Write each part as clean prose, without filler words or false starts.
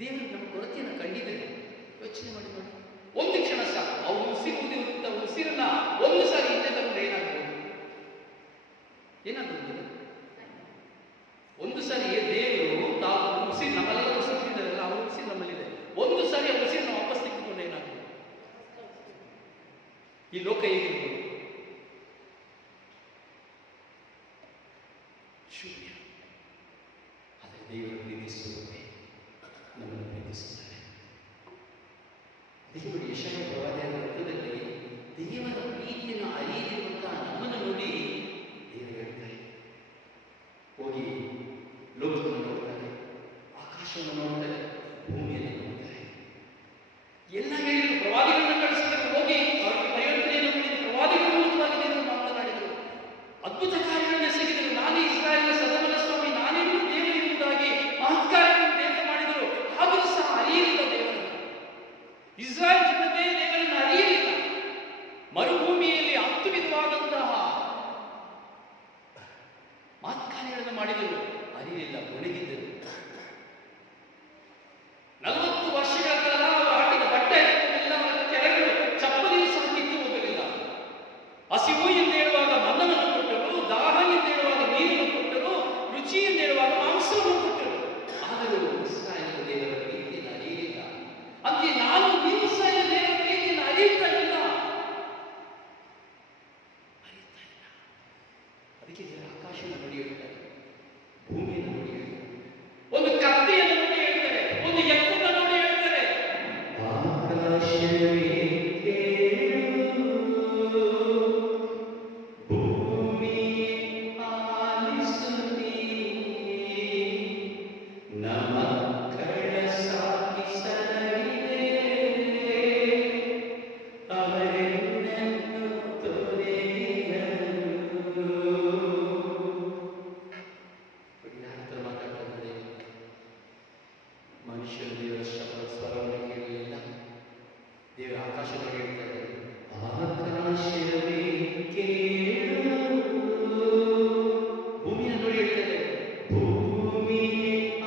ದೇವರು ನಮ್ಮ ಕೊರತೆಯನ್ನು ಕಂಡಿದ್ದೇನೆ. ಯೋಚನೆ ಮಾಡಿ ನೋಡಿ, ಒಂದು ಕ್ಷಣ ಸಾಕು. ಅವರು ಉಸಿರನ್ನ ಒಂದು ಸಾರಿ ಹಿಂದೆ ತಗೊಂಡು ಏನಾಗ್ಬೋದು? ಒಂದು ಸಾರಿ ದೇವರು ತಾವು ಉಸಿರು ನಮ್ಮಲ್ಲೆಲ್ಲ ಉಸಿರಿದ್ದಾರಲ್ಲ, ಅವ್ರ ಉಸಿರು ನಮ್ಮಲ್ಲಿದೆ. ಒಂದು ಸಾರಿ ಆ ಉಸಿರನ್ನ ವಾಪಸ್ ತೆಗೆದುಕೊಂಡು ಏನಾಗ್ಬೋದು? ಈ ಲೋಕ ಹೇಗಿರ್ಬೋದು? ಶೂನ್ಯ. ಆದರೆ ದೇವರು ಪ್ರೀತಿಸುವಂತೆ ನಮ್ಮನ್ನು ಪ್ರೀತಿಸುತ್ತಾರೆ. ದೇವರು ಯೆಶಾಯ ಪ್ರವಾದಿಯ ಗ್ರಂಥದಲ್ಲಿ ದೇವರ ಪ್ರೀತಿಯನ್ನು ಅರಿಯದಿರುವಂತಹ ನಮ್ಮನ್ನು ನೋಡಿ ದೇವರು ಹೇಳ್ತಾರೆ, ಹೋಗಿ ಲೋಕವನ್ನು ನೋಡ್ತಾರೆ, ಆಕಾಶವನ್ನು ನೋಡ್ತಾರೆ, ಭೂಮಿಯನ್ನು ನೋಡ್ತಾರೆ. ಎಲ್ಲ ಹೇಳಿದರು, ಪ್ರವಾದಿಗಳನ್ನ ಕಳಿಸಿದರು, ಹೋಗಿ ಅವರಿಗೆ ಪರಿವರ್ತನೆಯನ್ನು ಕೊಡಿದರು, ಪ್ರವಾದಿಗಳ ಮೂಲಕವಾಗಿ ದೇವರು ಮಾತನಾಡಿದರು, ಅದ್ಭುತ ಕಾರ್ಯಗಳನ್ನು ಎಸಗಿದರು. ನಾನೇ ಇಸ್ರಾಯೇಲಿನ ಸದಮಲ ಸ್ವಾಮಿ, ನಾನೇ ದೇವರು ಎಂಬುದಾಗಿ ಮಹತ್ಕಾರ್ಯವನ್ನು ದೇವರು ಮಾಡಿದರು. ಆದರೂ ಸಹ ಅರಿಯಲಿಲ್ಲ ದೇವರನ್ನು. ಇಸ್ರಾಯೇಲ್ ಜನತೆ ದೇವರನ್ನು ಅರಿಯಲಿಲ್ಲ. ಮರುಭೂಮಿಯಲ್ಲಿ 10 ವಿಧವಾದಂತಹ ಮಹತ್ಕಾರ್ಯಗಳನ್ನು ಮಾಡಿದರು, ಅರಿಯಲಿಲ್ಲ, ಒಣಗಿದ್ದರು. 40 ವರ್ಷಗಳ ಕಾಲ ಅವರು ಹಾಕಿದ ಬಟ್ಟೆ ಎಲ್ಲ ಕೆಳಗಡೆ ಚಪ್ಪಲಿ ಸಹ ಕಿತ್ತು ಹೋಗಲಿಲ್ಲ. ಹಸಿವು ಎಂದು ಹೇಳುವಾಗ ಮನ್ನವನ್ನು ಕೊಟ್ಟರು, ದಾಹ ಎಂದು ಹೇಳುವಾಗ ನೀರನ್ನು ಕೊಟ್ಟರು, ರುಚಿ ಎಂದು ಹೇಳುವಾಗ ಮಾಂಸವನ್ನು ಕೊಟ್ಟರು. ಆದರೂ ಇಸ್ರಾಯೇಲ್ ದೇವರ ಪ್ರೀತಿಯನ್ನು ಅರಿಯಲಿಲ್ಲ. ಅಂತೆ ನಾವು ಇಸ್ರಾಯೇಲ್ ದೇವರ ಪ್ರೀತಿಯನ್ನು ಅರಿಯುತ್ತಾ ಇಲ್ಲ. ಅದಕ್ಕೆ ದೇವರ ಆಕಾಶವನ್ನು ನೋಡಿ ಹೇಳ್ತಾರೆ, ಭೂಮಿಯನ್ನು ನೋಡಿ ಹೇಳ್ತಾರೆ, ಒಂದು ಕತ್ತೆಯನ್ನು ನೋಡಿ ಹೇಳ್ತಾರೆ, ಒಂದು ಎತ್ತನ್ನು ನೋಡಿ ಹೇಳ್ತಾರೆ. ಆಕಾಶವೇ ಕೇಳು, ಭೂಮಿ ಆಲಿಸು ನೀ, ನಮ್ಮ ಮಕ್ಕಳ ಸಾಕಿಸಲಿದೆ, ಅವರೆನ್ನನ್ನು ತೊರೆಯರು. ಮಾತಾಡ್ತಾರೆ, ಮನುಷ್ಯರು ದೇವರ ಸ್ವರವನ್ನು ಕೇಳಲಿಲ್ಲ. ದೇವರ ಆಕಾಶವನ್ನು ಹೇಳ್ತಾರೆ, ಆಕಾಶವೇ ಕೇಳು, ಭೂಮಿಯನ್ನು ನೋಡಿ ಹೇಳ್ತಾರೆ, ಭೂಮಿ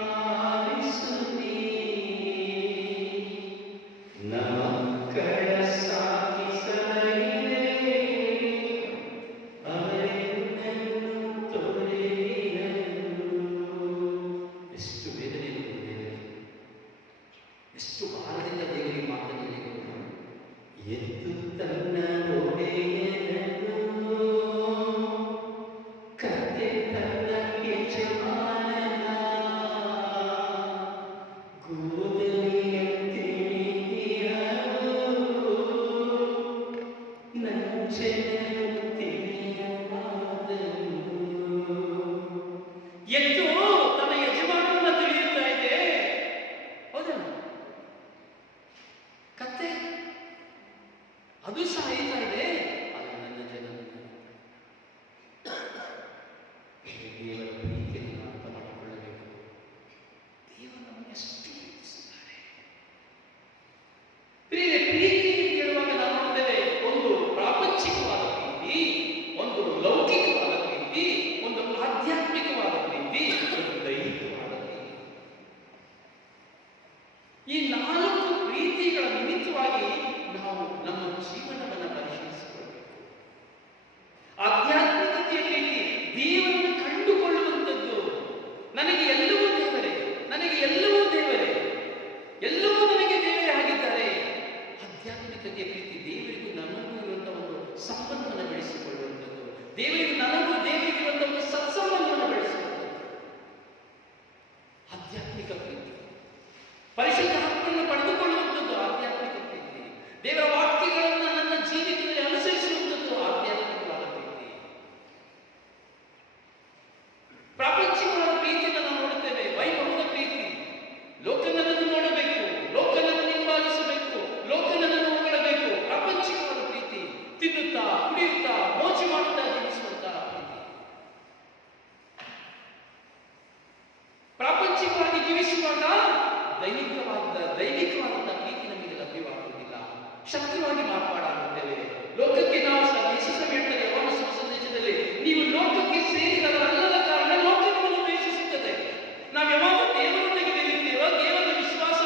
ಆಲಿಸು ನೀ, ನಮ್ಮ ಮಕ್ಕಳ ಸಾಕಿಸಲಿದೆ, ಅವರೆನ್ನನ್ನು ತೊರೆಯರು. ಎಷ್ಟು ವೇದನೆ ಇದೆ ದೇವರಿಗೆ, ಎಷ್ಟು ಭಾರದಿಂದ ದೇವರಿಗೆ ಮಾತನಾಡಿ. ಎದ್ದು ತನ್ನ ಒಡೆಯನನ್ನು, ಕತ್ತೆ ತನ್ನ ಯಜಮಾನನ, ಗೋಧನಿಯಂತೆ ನಂಜನನು ತಿಳಿಯವಾದನು. ಎದ್ದು ತನ್ನ ಯಜಮಾನನನ್ನು ತಿಳಿಯುತ್ತಾ ಇದೆ. ಹೌದಲ್ಲ? ಕತ್ತೆ ಅದು ಸಾಯ್ತಾ ಇದೆ, ಅದು ನನ್ನ ಜನ. ದೇವರ ಪ್ರೀತಿಯನ್ನು ಅರ್ಥ ಮಾಡಿಕೊಳ್ಳಬೇಕು. ದೇವರು ನಮಗೆ ಎಷ್ಟು ಪ್ರೀತಿಸುತ್ತಾರೆ. ಪ್ರೀತಿ ಕೇಳುವಾಗ ನಾವು ನೋಡ್ತೇವೆ, ಒಂದು ಪ್ರಾಪಂಚಿಕವಾದ ಪ್ರೀತಿ, ಒಂದು ಲೌಕಿಕವಾದ ಪ್ರೀತಿ, ಒಂದು ಆಧ್ಯಾತ್ಮಿಕವಾದ ಪ್ರೀತಿ, ಒಂದು ದೈಹಿಕವಾದ ಪ್ರೀತಿ. ಈ 4 ಪ್ರೀತಿಗಳ ನಿಮಿತ್ತವಾಗಿ ನಾವು ನಮ್ಮ ಜೀವನವನ್ನು ಪರಿಶೀಲಿಸಿಕೊಳ್ಳಬೇಕು. ಆಧ್ಯಾತ್ಮಿಕತೆಯ ಪ್ರೀತಿ ದೇವರನ್ನು ಕಂಡುಕೊಳ್ಳುವಂಥದ್ದು. ನನಗೆ ಎಲ್ಲವೂ ದೇವರೇ, ನನಗೆ ಎಲ್ಲವೂ ದೇವರೇ, ಎಲ್ಲವೂ ನನಗೆ ದೇವರೇ ಆಗಿದ್ದಾರೆ. ಆಧ್ಯಾತ್ಮಿಕತೆಯ ಪ್ರೀತಿ ದೇವರಿಗೂ ನಮಗೂ ಇರುವಂತಹ ಒಂದು ಸಂಬಂಧವನ್ನು ಬೆಳೆಸಿಕೊಳ್ಳುವಂಥದ್ದು. ದೇವರಿಗೂ ನನಗೂ ದೇವರಿಗಿರುವಂತಹ ಒಂದು ಸತ್ಸಂಬಂಧವನ್ನು ಬೆಳೆಸಿಕೊಳ್ಳುವಂಥದ್ದು ಆಧ್ಯಾತ್ಮಿಕ ಪ್ರೀತಿ. ಪರಿಶುದ್ಧ ಆತ್ಮವನ್ನು ಪಡೆದುಕೊಳ್ಳುವಂಥದ್ದು ಆಧ್ಯಾತ್ಮಿಕ ಪ್ರೀತಿ. ದೇವರ ವಾಕ್ಯಗಳನ್ನು ನನ್ನ ಜೀವಿತದಲ್ಲಿ ಅನುಸರಿಸುವಂಥದ್ದು ಆಧ್ಯಾತ್ಮಿಕವಾದ ಪ್ರೀತಿ. ಪ್ರಾಪಂಚಿಕವಾದ ಪ್ರೀತಿಯನ್ನು ನಾವು ನೋಡುತ್ತೇವೆ, ವೈಭವದ ಪ್ರೀತಿ. ಲೋಕನನ್ನು ನೋಡಬೇಕು, ಲೋಕನನ್ನು ಹಿಂಬಾಲಿಸಬೇಕು, ಲೋಕನನ್ನು ಹೊಗಳಬೇಕು. ಪ್ರಾಪಂಚಿಕವಾದ ಪ್ರೀತಿ, ತಿನ್ನುತ್ತಾ ಕುಡಿಯುತ್ತಾ ಮೋಜು ಮಾಡುತ್ತಾ ಜೀವಿಸುವಂತಹ ಪ್ರೀತಿ. ಪ್ರಾಪಂಚಿಕವಾಗಿ ಜೀವಿಸುವಾಗ ದೈವಿಕವಾದಂತಹ ಪ್ರೀತಿ ನಮಗೆ ಲಭ್ಯವಾಗುವುದಿಲ್ಲ. ಶಕ್ತಿವಾಗಿ ಮಾರ್ಪಾಡಾಗುತ್ತೇವೆ. ಲೋಕಕ್ಕೆ ನಾವು ಯೇಸು ಹೇಳ್ತಾರೆ ಯೋಹಾನ ಸಂದೇಶದಲ್ಲಿ, ನೀವು ಲೋಕಕ್ಕೆ ಸೇರಿದವರಲ್ಲದ ಕಾರಣ ಲೋಕ ನಮ್ಮನ್ನು ದ್ವೇಷಿಸುತ್ತದೆ. ನಾವು ಯಾವಾಗ ದೇವರೊಂದಿಗೆ ಬೆರೆಯುತ್ತೇವೋ, ದೇವರ ವಿಶ್ವಾಸ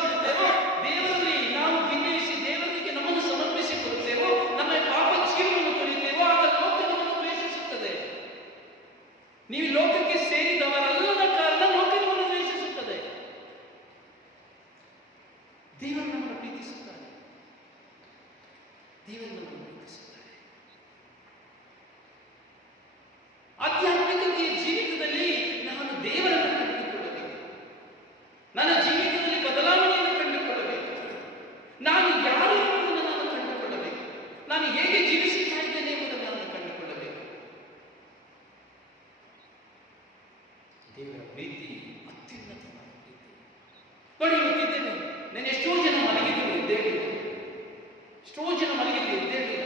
ಪ್ರೀತಿ ಅತ್ಯುನ್ನತವಾದ ಪ್ರೀತಿ. ನೋಡಿ, ಗೊತ್ತಿದ್ದೇನೆ, ನಾನು ಎಷ್ಟೋ ಜನ ಮಲಗಿದ್ರು ಎದ್ದೇಳಿಲ್ಲ, ಎಷ್ಟೋ ಜನ ಮಲಗಿದ್ರು ಎದ್ದೇಳಿಲ್ಲ.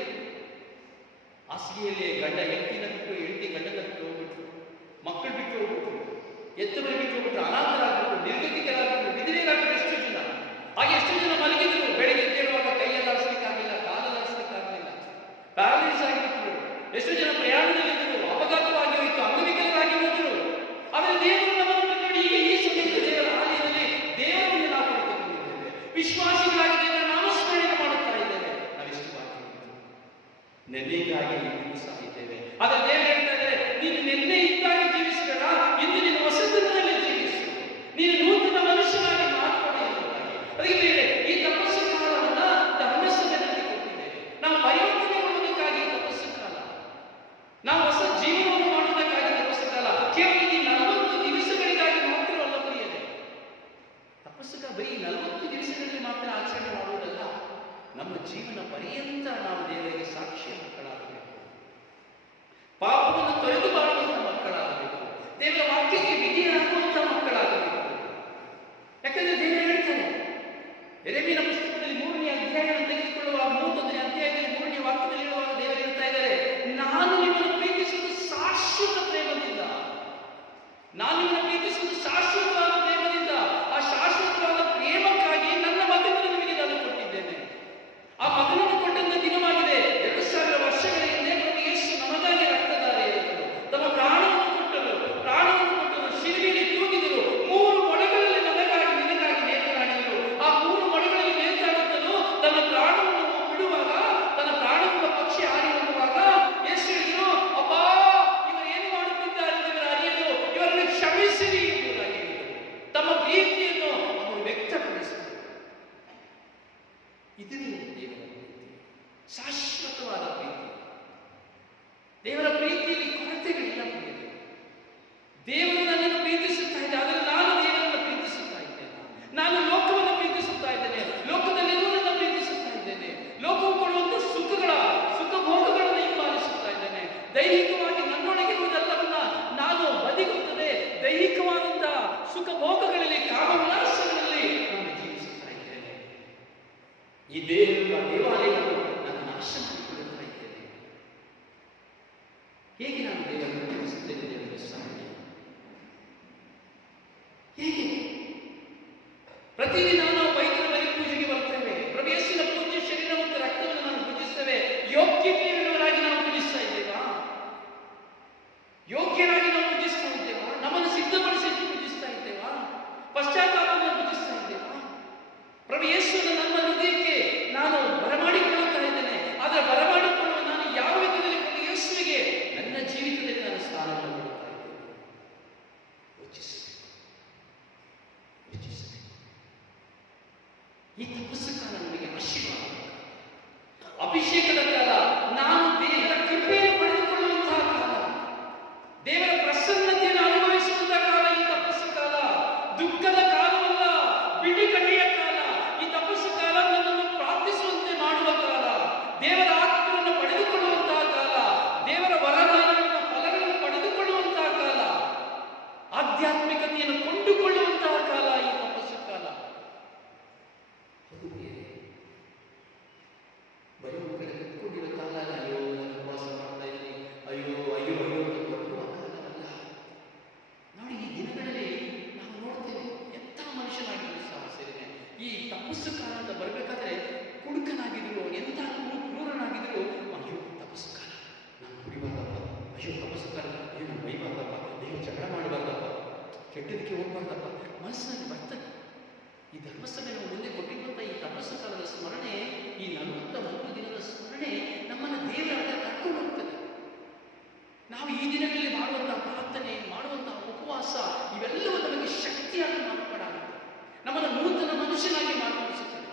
ಹಾಸಿಗೆಯಲ್ಲಿ ಗಂಡ ಹೆಂಡತಿನ ಬಿಟ್ಟು, ಹೆಂಡತಿ ಗಂಡನ ಬಿಟ್ಟು ಹೋಗ್ಬಿಟ್ರು, ಮಕ್ಕಳು ಬಿಟ್ಟು ಹೋಗ್ಬಿಟ್ರು, ಎತ್ತವರು ಬಿಟ್ಟು ಹೋಗ್ಬಿಟ್ರು, ಅನಾಥರಾಗ್ಬಿಟ್ರು, ನಿರ್ಗತಿಕರಾಗ್ಬಿಟ್ರು, ವಿಧವೆಯರಾಗ್ಬಿಟ್ರು ಎಷ್ಟೋ ಜನ. ಹಾಗೆ ಎಷ್ಟೋ ಜನ ಮಲಗಿದ್ರು. ಬೆಳಗ್ಗೆ ಎದ್ದೇಳುವಾಗ ಕೈಯಲ್ಲಿ ಆಡಿಸ್ಲಿಕ್ಕಾಗಲಿಲ್ಲ, ಕಾಲಲ್ಲಿ ಆಡಿಸ್ಲಿಕ್ಕಾಗಲಿಲ್ಲ, ಪ್ಯಾರಲೈಸ್ ಆಗಿಬಿಟ್ರು. ಎಷ್ಟೋ ಜನ ಪ್ರಯಾಣದಲ್ಲಿದ್ದರು, ಅಪಘಾತವಾಗಿ ಹೋಯಿತು, ಅಂಗವಿಕಲರಾಗಿ ಹೋದರು. ಆದರೆ ದೇವರು ನಮ್ಮನ್ನು ನೋಡಿ, ಈಗ ಈ ಸಮಯದ ದೇವರ ಆಲಯದಲ್ಲಿ ದೇವರನ್ನು ನಾವು ಪಡೆದುಕೊಂಡಿದ್ದೇವೆ. ವಿಶ್ವಾಸಿಗಳಾಗಿ ದೇವರ ನಾಮಸ್ಮರಣೆ ಮಾಡುತ್ತಾ ಇದ್ದೇವೆ. ನಾವೆಷ್ಟು ಭಾಗ್ಯವಂತರು. ನೆನ್ನೆಗಾಗಿ ಜೀವಿಸ್ತಾ ಇದ್ದೇವೆ. ಆದರೆ ದೇವರು ಹೇಳ್ತಾ ಇದ್ದಾರೆ, ನೀನು ನೆನ್ನೆ ಇದ್ದಾಗ ಜೀವಿಸಬೇಡ, ಇಂದು ನೀನು ಹೊಸತನದಲ್ಲಿ ಜೀವಿಸು, ನೀನು ನೂತನ ಮನುಷ್ಯನಾಗಿ ಮಾರ್ಪಡೆ ಎಂಬುದಾಗಿ. ಅದಕ್ಕೆ ಈ ತಪಸ್ಸು ಕಾಲವನ್ನ ಧರ್ಮಸಭೆಯಲ್ಲಿ ಕೊಟ್ಟಿದ್ದೇವೆ. ನಾವು ಪರಿವರ್ತನೆಗೊಳ್ಳುವುದಕ್ಕಾಗಿ ತಪಸ್ಸು ಕಾಲ, ನಾವು ಹೊಸ ಜೀವನವನ್ನು ಮಾಡುವುದಕ್ಕಾಗಿ ತಪಸ್ಸು ಕಾಲ. ಕೇವಲ ಈ 40 ದಿವಸಗಳಿಗಾಗಿ ಮಾತ್ರವಲ್ಲ ಪ್ರಿಯರೇ. ತಪಸ್ಸು ಕಾಲ ಬರೀ 40 ದಿವಸಗಳಲ್ಲಿ ಮಾತ್ರ ಆಚರಣೆ ಮಾಡುವುದಲ್ಲ, ನಮ್ಮ ಜೀವನ ಪರ್ಯಂತ ನಾವು ದೇವರಿಗೆ ಸಾಕ್ಷಿಯ ಮಕ್ಕಳಾಗಬೇಕು, ಪಾಪವನ್ನು ತೊರೆದು ಬಾಳುವಂತಹ ಮಕ್ಕಳಾಗಬೇಕು, ದೇವರ ವಾಕ್ಯಕ್ಕೆ ವಿಧಿಯಾಗುವಂತಹ ಮಕ್ಕಳಾಗಬೇಕು. ಯಾಕಂದ್ರೆ ದೇವರು ಹೇಳ್ತಾರೆ, ಯೆರೆಮೀಯನ ಪುಸ್ತಕದಲ್ಲಿ 3ನೇ ಅಧ್ಯಾಯವನ್ನು ತೆಗೆದುಕೊಳ್ಳುವಾಗ 31ನೇ ಅಧ್ಯಾಯದಲ್ಲಿ 3ನೇ ವಾಕ್ಯದಲ್ಲಿ ಹೇಳುವಾಗ ದೇವರು ಹೇಳ್ತಾ ಇದ್ದಾರೆ, ನಾನು ನಿಮ್ಮನ್ನು ಪ್ರೀತಿಸುವುದು ಶಾಶ್ವತ ಪ್ರೇಮದಿಂದ, ನಾನು ನಿಮ್ಮನ್ನು ಪ್ರೀತಿಸುವುದು ಶಾಶ್ವತವಾದ ಪ್ರೇಮದಿಂದ. ಆ ಶಾಶ್ವತವಾದ ಪ್ರೇಮಕ್ಕಾಗಿ ನನ್ನ ಮಗನನ್ನು ನಿಮಗೆ ನಾನು ಕೊಟ್ಟಿದ್ದೇನೆ. ಆ ಮಗನನ್ನು ಕೊಟ್ಟಂತ ದಿನವಾಗಿದೆ. 2000 ವರ್ಷಗಳ ಹಿಂದೆ ಪ್ರಭು ಯೇಸು ನಮಗಾಗಿ ರಕ್ತಧಾರೆ ಎರೆದರು, ತಮ್ಮ ಪ್ರಾಣವನ್ನು ಕೊಟ್ಟರು, ಶಿಲುಬೆಯಲ್ಲಿ ತೂಗಿದರು, 3 ಮೊಳೆಗಳಲ್ಲಿ ನನಗಾಗಿ ನಿನಗಾಗಿ ನೇತಾಡಿದರು. ಆ 3 ಮೊಳೆಗಳಲ್ಲಿ ನೇತಾಡುತ್ತಲೂ ತನ್ನ ಪ್ರಾಣವನ್ನು ಬಿಡುವಾಗ, ತನ್ನ ಪ್ರಾಣವನ್ನು ಪಕ್ಷಿ ಹಾರಿ ಹೋಗುವಾಗ ಯೇಸು ಹೇಳಿದರು, ಅಪ್ಪಾ, ಇವರು ಏನು ಮಾಡುತ್ತಿದ್ದಾರೆ ಎಂದು ಇವರು ಅರಿಯಲು ಇವರನ್ನು ಕ್ಷಮಿಸಿರಿ ಎಂಬುದಾಗಿ ಹೇಳಿದರು. ತಮ್ಮ ಪ್ರೀತಿಯನ್ನು ಅವರು ವ್ಯಕ್ತಪಡಿಸಿದರು. ಇದೇ ದೇವರ ಪ್ರೀತಿ, ಶಾಶ್ವತವಾದ ಪ್ರೀತಿ. ದೇವರ ಪ್ರೀತಿಯಲ್ಲಿ ಕೊರತೆಗಳಿಲ್ಲ ಪ್ರಿಯರೇ. ದೇವರು ನನ್ನನ್ನು ಪ್ರೀತಿಸುತ್ತಾ ಇದೆ, ಆದರೆ ನಾನು ದೇವರನ್ನು ಪ್ರೀತಿಸುತ್ತಾ ಇದ್ದೇನೆ. ನಾನು ಲೋಕವನ್ನು ಪ್ರೀತಿಸುತ್ತಾ ಇದ್ದೇನೆ, ಲೋಕದಲ್ಲಿರುವುದನ್ನು ಪ್ರೀತಿಸುತ್ತಾ ಇದ್ದೇನೆ, ಲೋಕವು ಕೊಡುವಂತ ಸುಖ ಭೋಗಗಳನ್ನು ಹಿಂಬಾಲಿಸುತ್ತಾ ಇದ್ದೇನೆ. ದೈಹಿಕವಾಗಿ ನನ್ನೊಳಗಿರುವುದೆಲ್ಲವನ್ನ ನಾನು ಬದಿಗೊತ್ತದೆ, ದೈಹಿಕವಾದಂತಹ ಸುಖ ಭೋಗಗಳಲ್ಲಿ, ಕಾಮವಿಲಾಸಗಳಲ್ಲಿ ನಾನು ಜೀವಿಸುತ್ತಾ ಇದ್ದೇನೆ. ಈ ದೇವಾಲಯವನ್ನು ನಾನು ನಾಶ ಮಾಡಿಕೊಳ್ಳುತ್ತಾ ಇದ್ದೇನೆ. ಹೇಗೆ ನಾನು ದೇವರನ್ನು ಪ್ರೀತಿಸುತ್ತೇನೆ ಎಂಬ ಸಾಧ್ಯ? ಹೇಗೆ? ಪ್ರತಿದಿನ ನಾವು ವೈದ್ಯರ ಬಲಿ ಪೂಜೆಗೆ ಬರ್ತೇವೆ, ಪ್ರಭು ಯೇಸುವಿನ ಪೂಜ್ಯ ಶರೀರ ಮತ್ತು ರಕ್ತವನ್ನು ನಾವು ಪೂಜಿಸ್ತೇವೆ. ಯೋಗ್ಯತೆಯುಳ್ಳವರಾಗಿ ನಾವು ಪೂಜಿಸ್ತಾ ಇದ್ದೇವಾ? ಯೋಗ್ಯರಾಗಿ ನಾವು ಪೂಜಿಸ್ತಾ ಇದ್ದೇವಾ? ನಮ್ಮನ್ನು ಸಿದ್ಧಪಡಿಸಿ ಪೂಜಿಸ್ತಾ ಇದ್ದೇವಾ? ಪಶ್ಚಾತ್ತಾಪವನ್ನು ಪೂಜಿಸ್ತಾ ಇದ್ದೇವಾ? ಪ್ರಭು ಯೇಸುವನ್ನು ನನ್ನ ಹೃದಯಕ್ಕೆ ನಾನು ಬರಮಾಡಿಕೊಳ್ಳುತ್ತಾ ಇದ್ದೇನೆ. ಆದರೆ ಬರಮಾಡಿಕೊಳ್ಳುವ ನಾನು ಯಾವ ವಿಧದಲ್ಲಿ ಪ್ರಭು ಯೇಸುವಿಗೆ ನನ್ನ ಜೀವಿತದಲ್ಲಿ ನಾನು ಸ್ಥಾನವನ್ನು ಕೊಡುತ್ತಾ ಇದ್ದೇನೆ? ಯೋಚಿಸಬೇಕು. ಈ ತಪಸ್ಸು ಕಾಲ ನಮಗೆ ಆಶೀರ್ವಾದ, ಅಭಿಷೇಕದ ಕಾಲ, ನಾನು ದೇವರ ಕೃಪೆಯನ್ನು ಪಡೆದುಕೊಳ್ಳುವಂತಹ ಕಾಲ, ದೇವರ ಪ್ರಸನ್ನತೆಯನ್ನು ಅನುಭವಿಸುವಂತಹ ಕಾಲ. ಈ ತಪಸ್ಸು ಕಾಲ ದುಃಖದ ಕಾಲವಲ್ಲ, ಬಿಡುಗಡೆಯ ಕಾಲ. ಈ ತಪಸ್ಸು ಕಾಲ ನನ್ನನ್ನು ಪ್ರಾರ್ಥಿಸುವಂತೆ ಮಾಡುವ ಕಾಲ, ದೇವರ ಆತ್ಮವನ್ನು ಪಡೆದುಕೊಳ್ಳುವಂತಹ ಕಾಲ, ದೇವರ ವರದಾನಗಳ ಫಲಗಳನ್ನು ಪಡೆದುಕೊಳ್ಳುವಂತಹ ಕಾಲ, ಆಧ್ಯಾತ್ಮಿಕತೆಯನ್ನು ಕೊಂಡುಕೊಳ್ಳುವಂತಹ ಕಾಲ ಈ ತಪಸ್ಸು ಕಾಲ. ಬರೀ ಕುತ್ಕೊಂಡಿರೋ ಕಾಲ ಅಲ್ಲ. ಅಯ್ಯೋ, ನಾನು ಉಪವಾಸ ಮಾಡ್ತಾ ಇದ್ದೀನಿ, ಅಯ್ಯೋ ಅಯ್ಯೋ ಅಯ್ಯೋ ಅಂತ ಕೊಡುವ ಕಾಲವಲ್ಲ. ನೋಡಿ, ಈ ದಿನಗಳಲ್ಲಿ ನಾವು ನೋಡ್ತೇವೆ, ಎಂಥ ಮನುಷ್ಯನಾಗಿದ್ರು ಸಹ ಸೇರಿದೆ ಈ ತಪಸ್ಸು ಕಾಲ ಅಂತ ಬರಬೇಕಾದ್ರೆ ಕುಡುಕನಾಗಿದ್ರು, ಎಂಥ ಕ್ರೂರನಾಗಿದ್ರು, ಅಯ್ಯೋ ತಪಸ್ಸು ಕಾಲ, ನಾನು ಕುಡಿಬಾರ್ದಪ್ಪ, ಅಯ್ಯೋ ತಪಸ್ಸು ಕಾಲ, ಅಯ್ಯೋ ನಾನು ಬೈಬಾರ್ದಪ್ಪ, ಅಯ್ಯೋ ಜಗಳ ಮಾಡಬಾರ್ದಪ್ಪ, ಕೆಟ್ಟದಕ್ಕೆ ಹೋಗ್ಬಾರ್ದಪ್ಪ, ಮನಸ್ಸಿನಲ್ಲಿ ಬರ್ತದೆ. ಈ ಧರ್ಮಸಭೆ ನಾವು ಮುಂದೆ ಕೊಟ್ಟಿರುವಂಥ ಈ ತಪಸ್ಸು ಕಾಲದ ಸ್ಮರಣೆ, ಈ 43 ದಿನದ ಸ್ಮರಣೆ ನಮ್ಮನ್ನು ದೇವರ ಹತ್ರ ಕರ್ಕೊಂಡು ಹೋಗ್ತದೆ. ನಾವು ಈ ದಿನಗಳಲ್ಲಿ ಮಾಡುವಂತಹ ಪ್ರಾರ್ಥನೆ, ಮಾಡುವಂತಹ ಉಪವಾಸ, ಇವೆಲ್ಲವೂ ನಮಗೆ ಶಕ್ತಿಯಾಗಿ ಮಾರ್ಪಾಡಾಗುತ್ತೆ, ನಮ್ಮನ್ನು ನೂತನ ಮನುಷ್ಯನಾಗಿ ಮಾರ್ಪಡಿಸುತ್ತದೆ.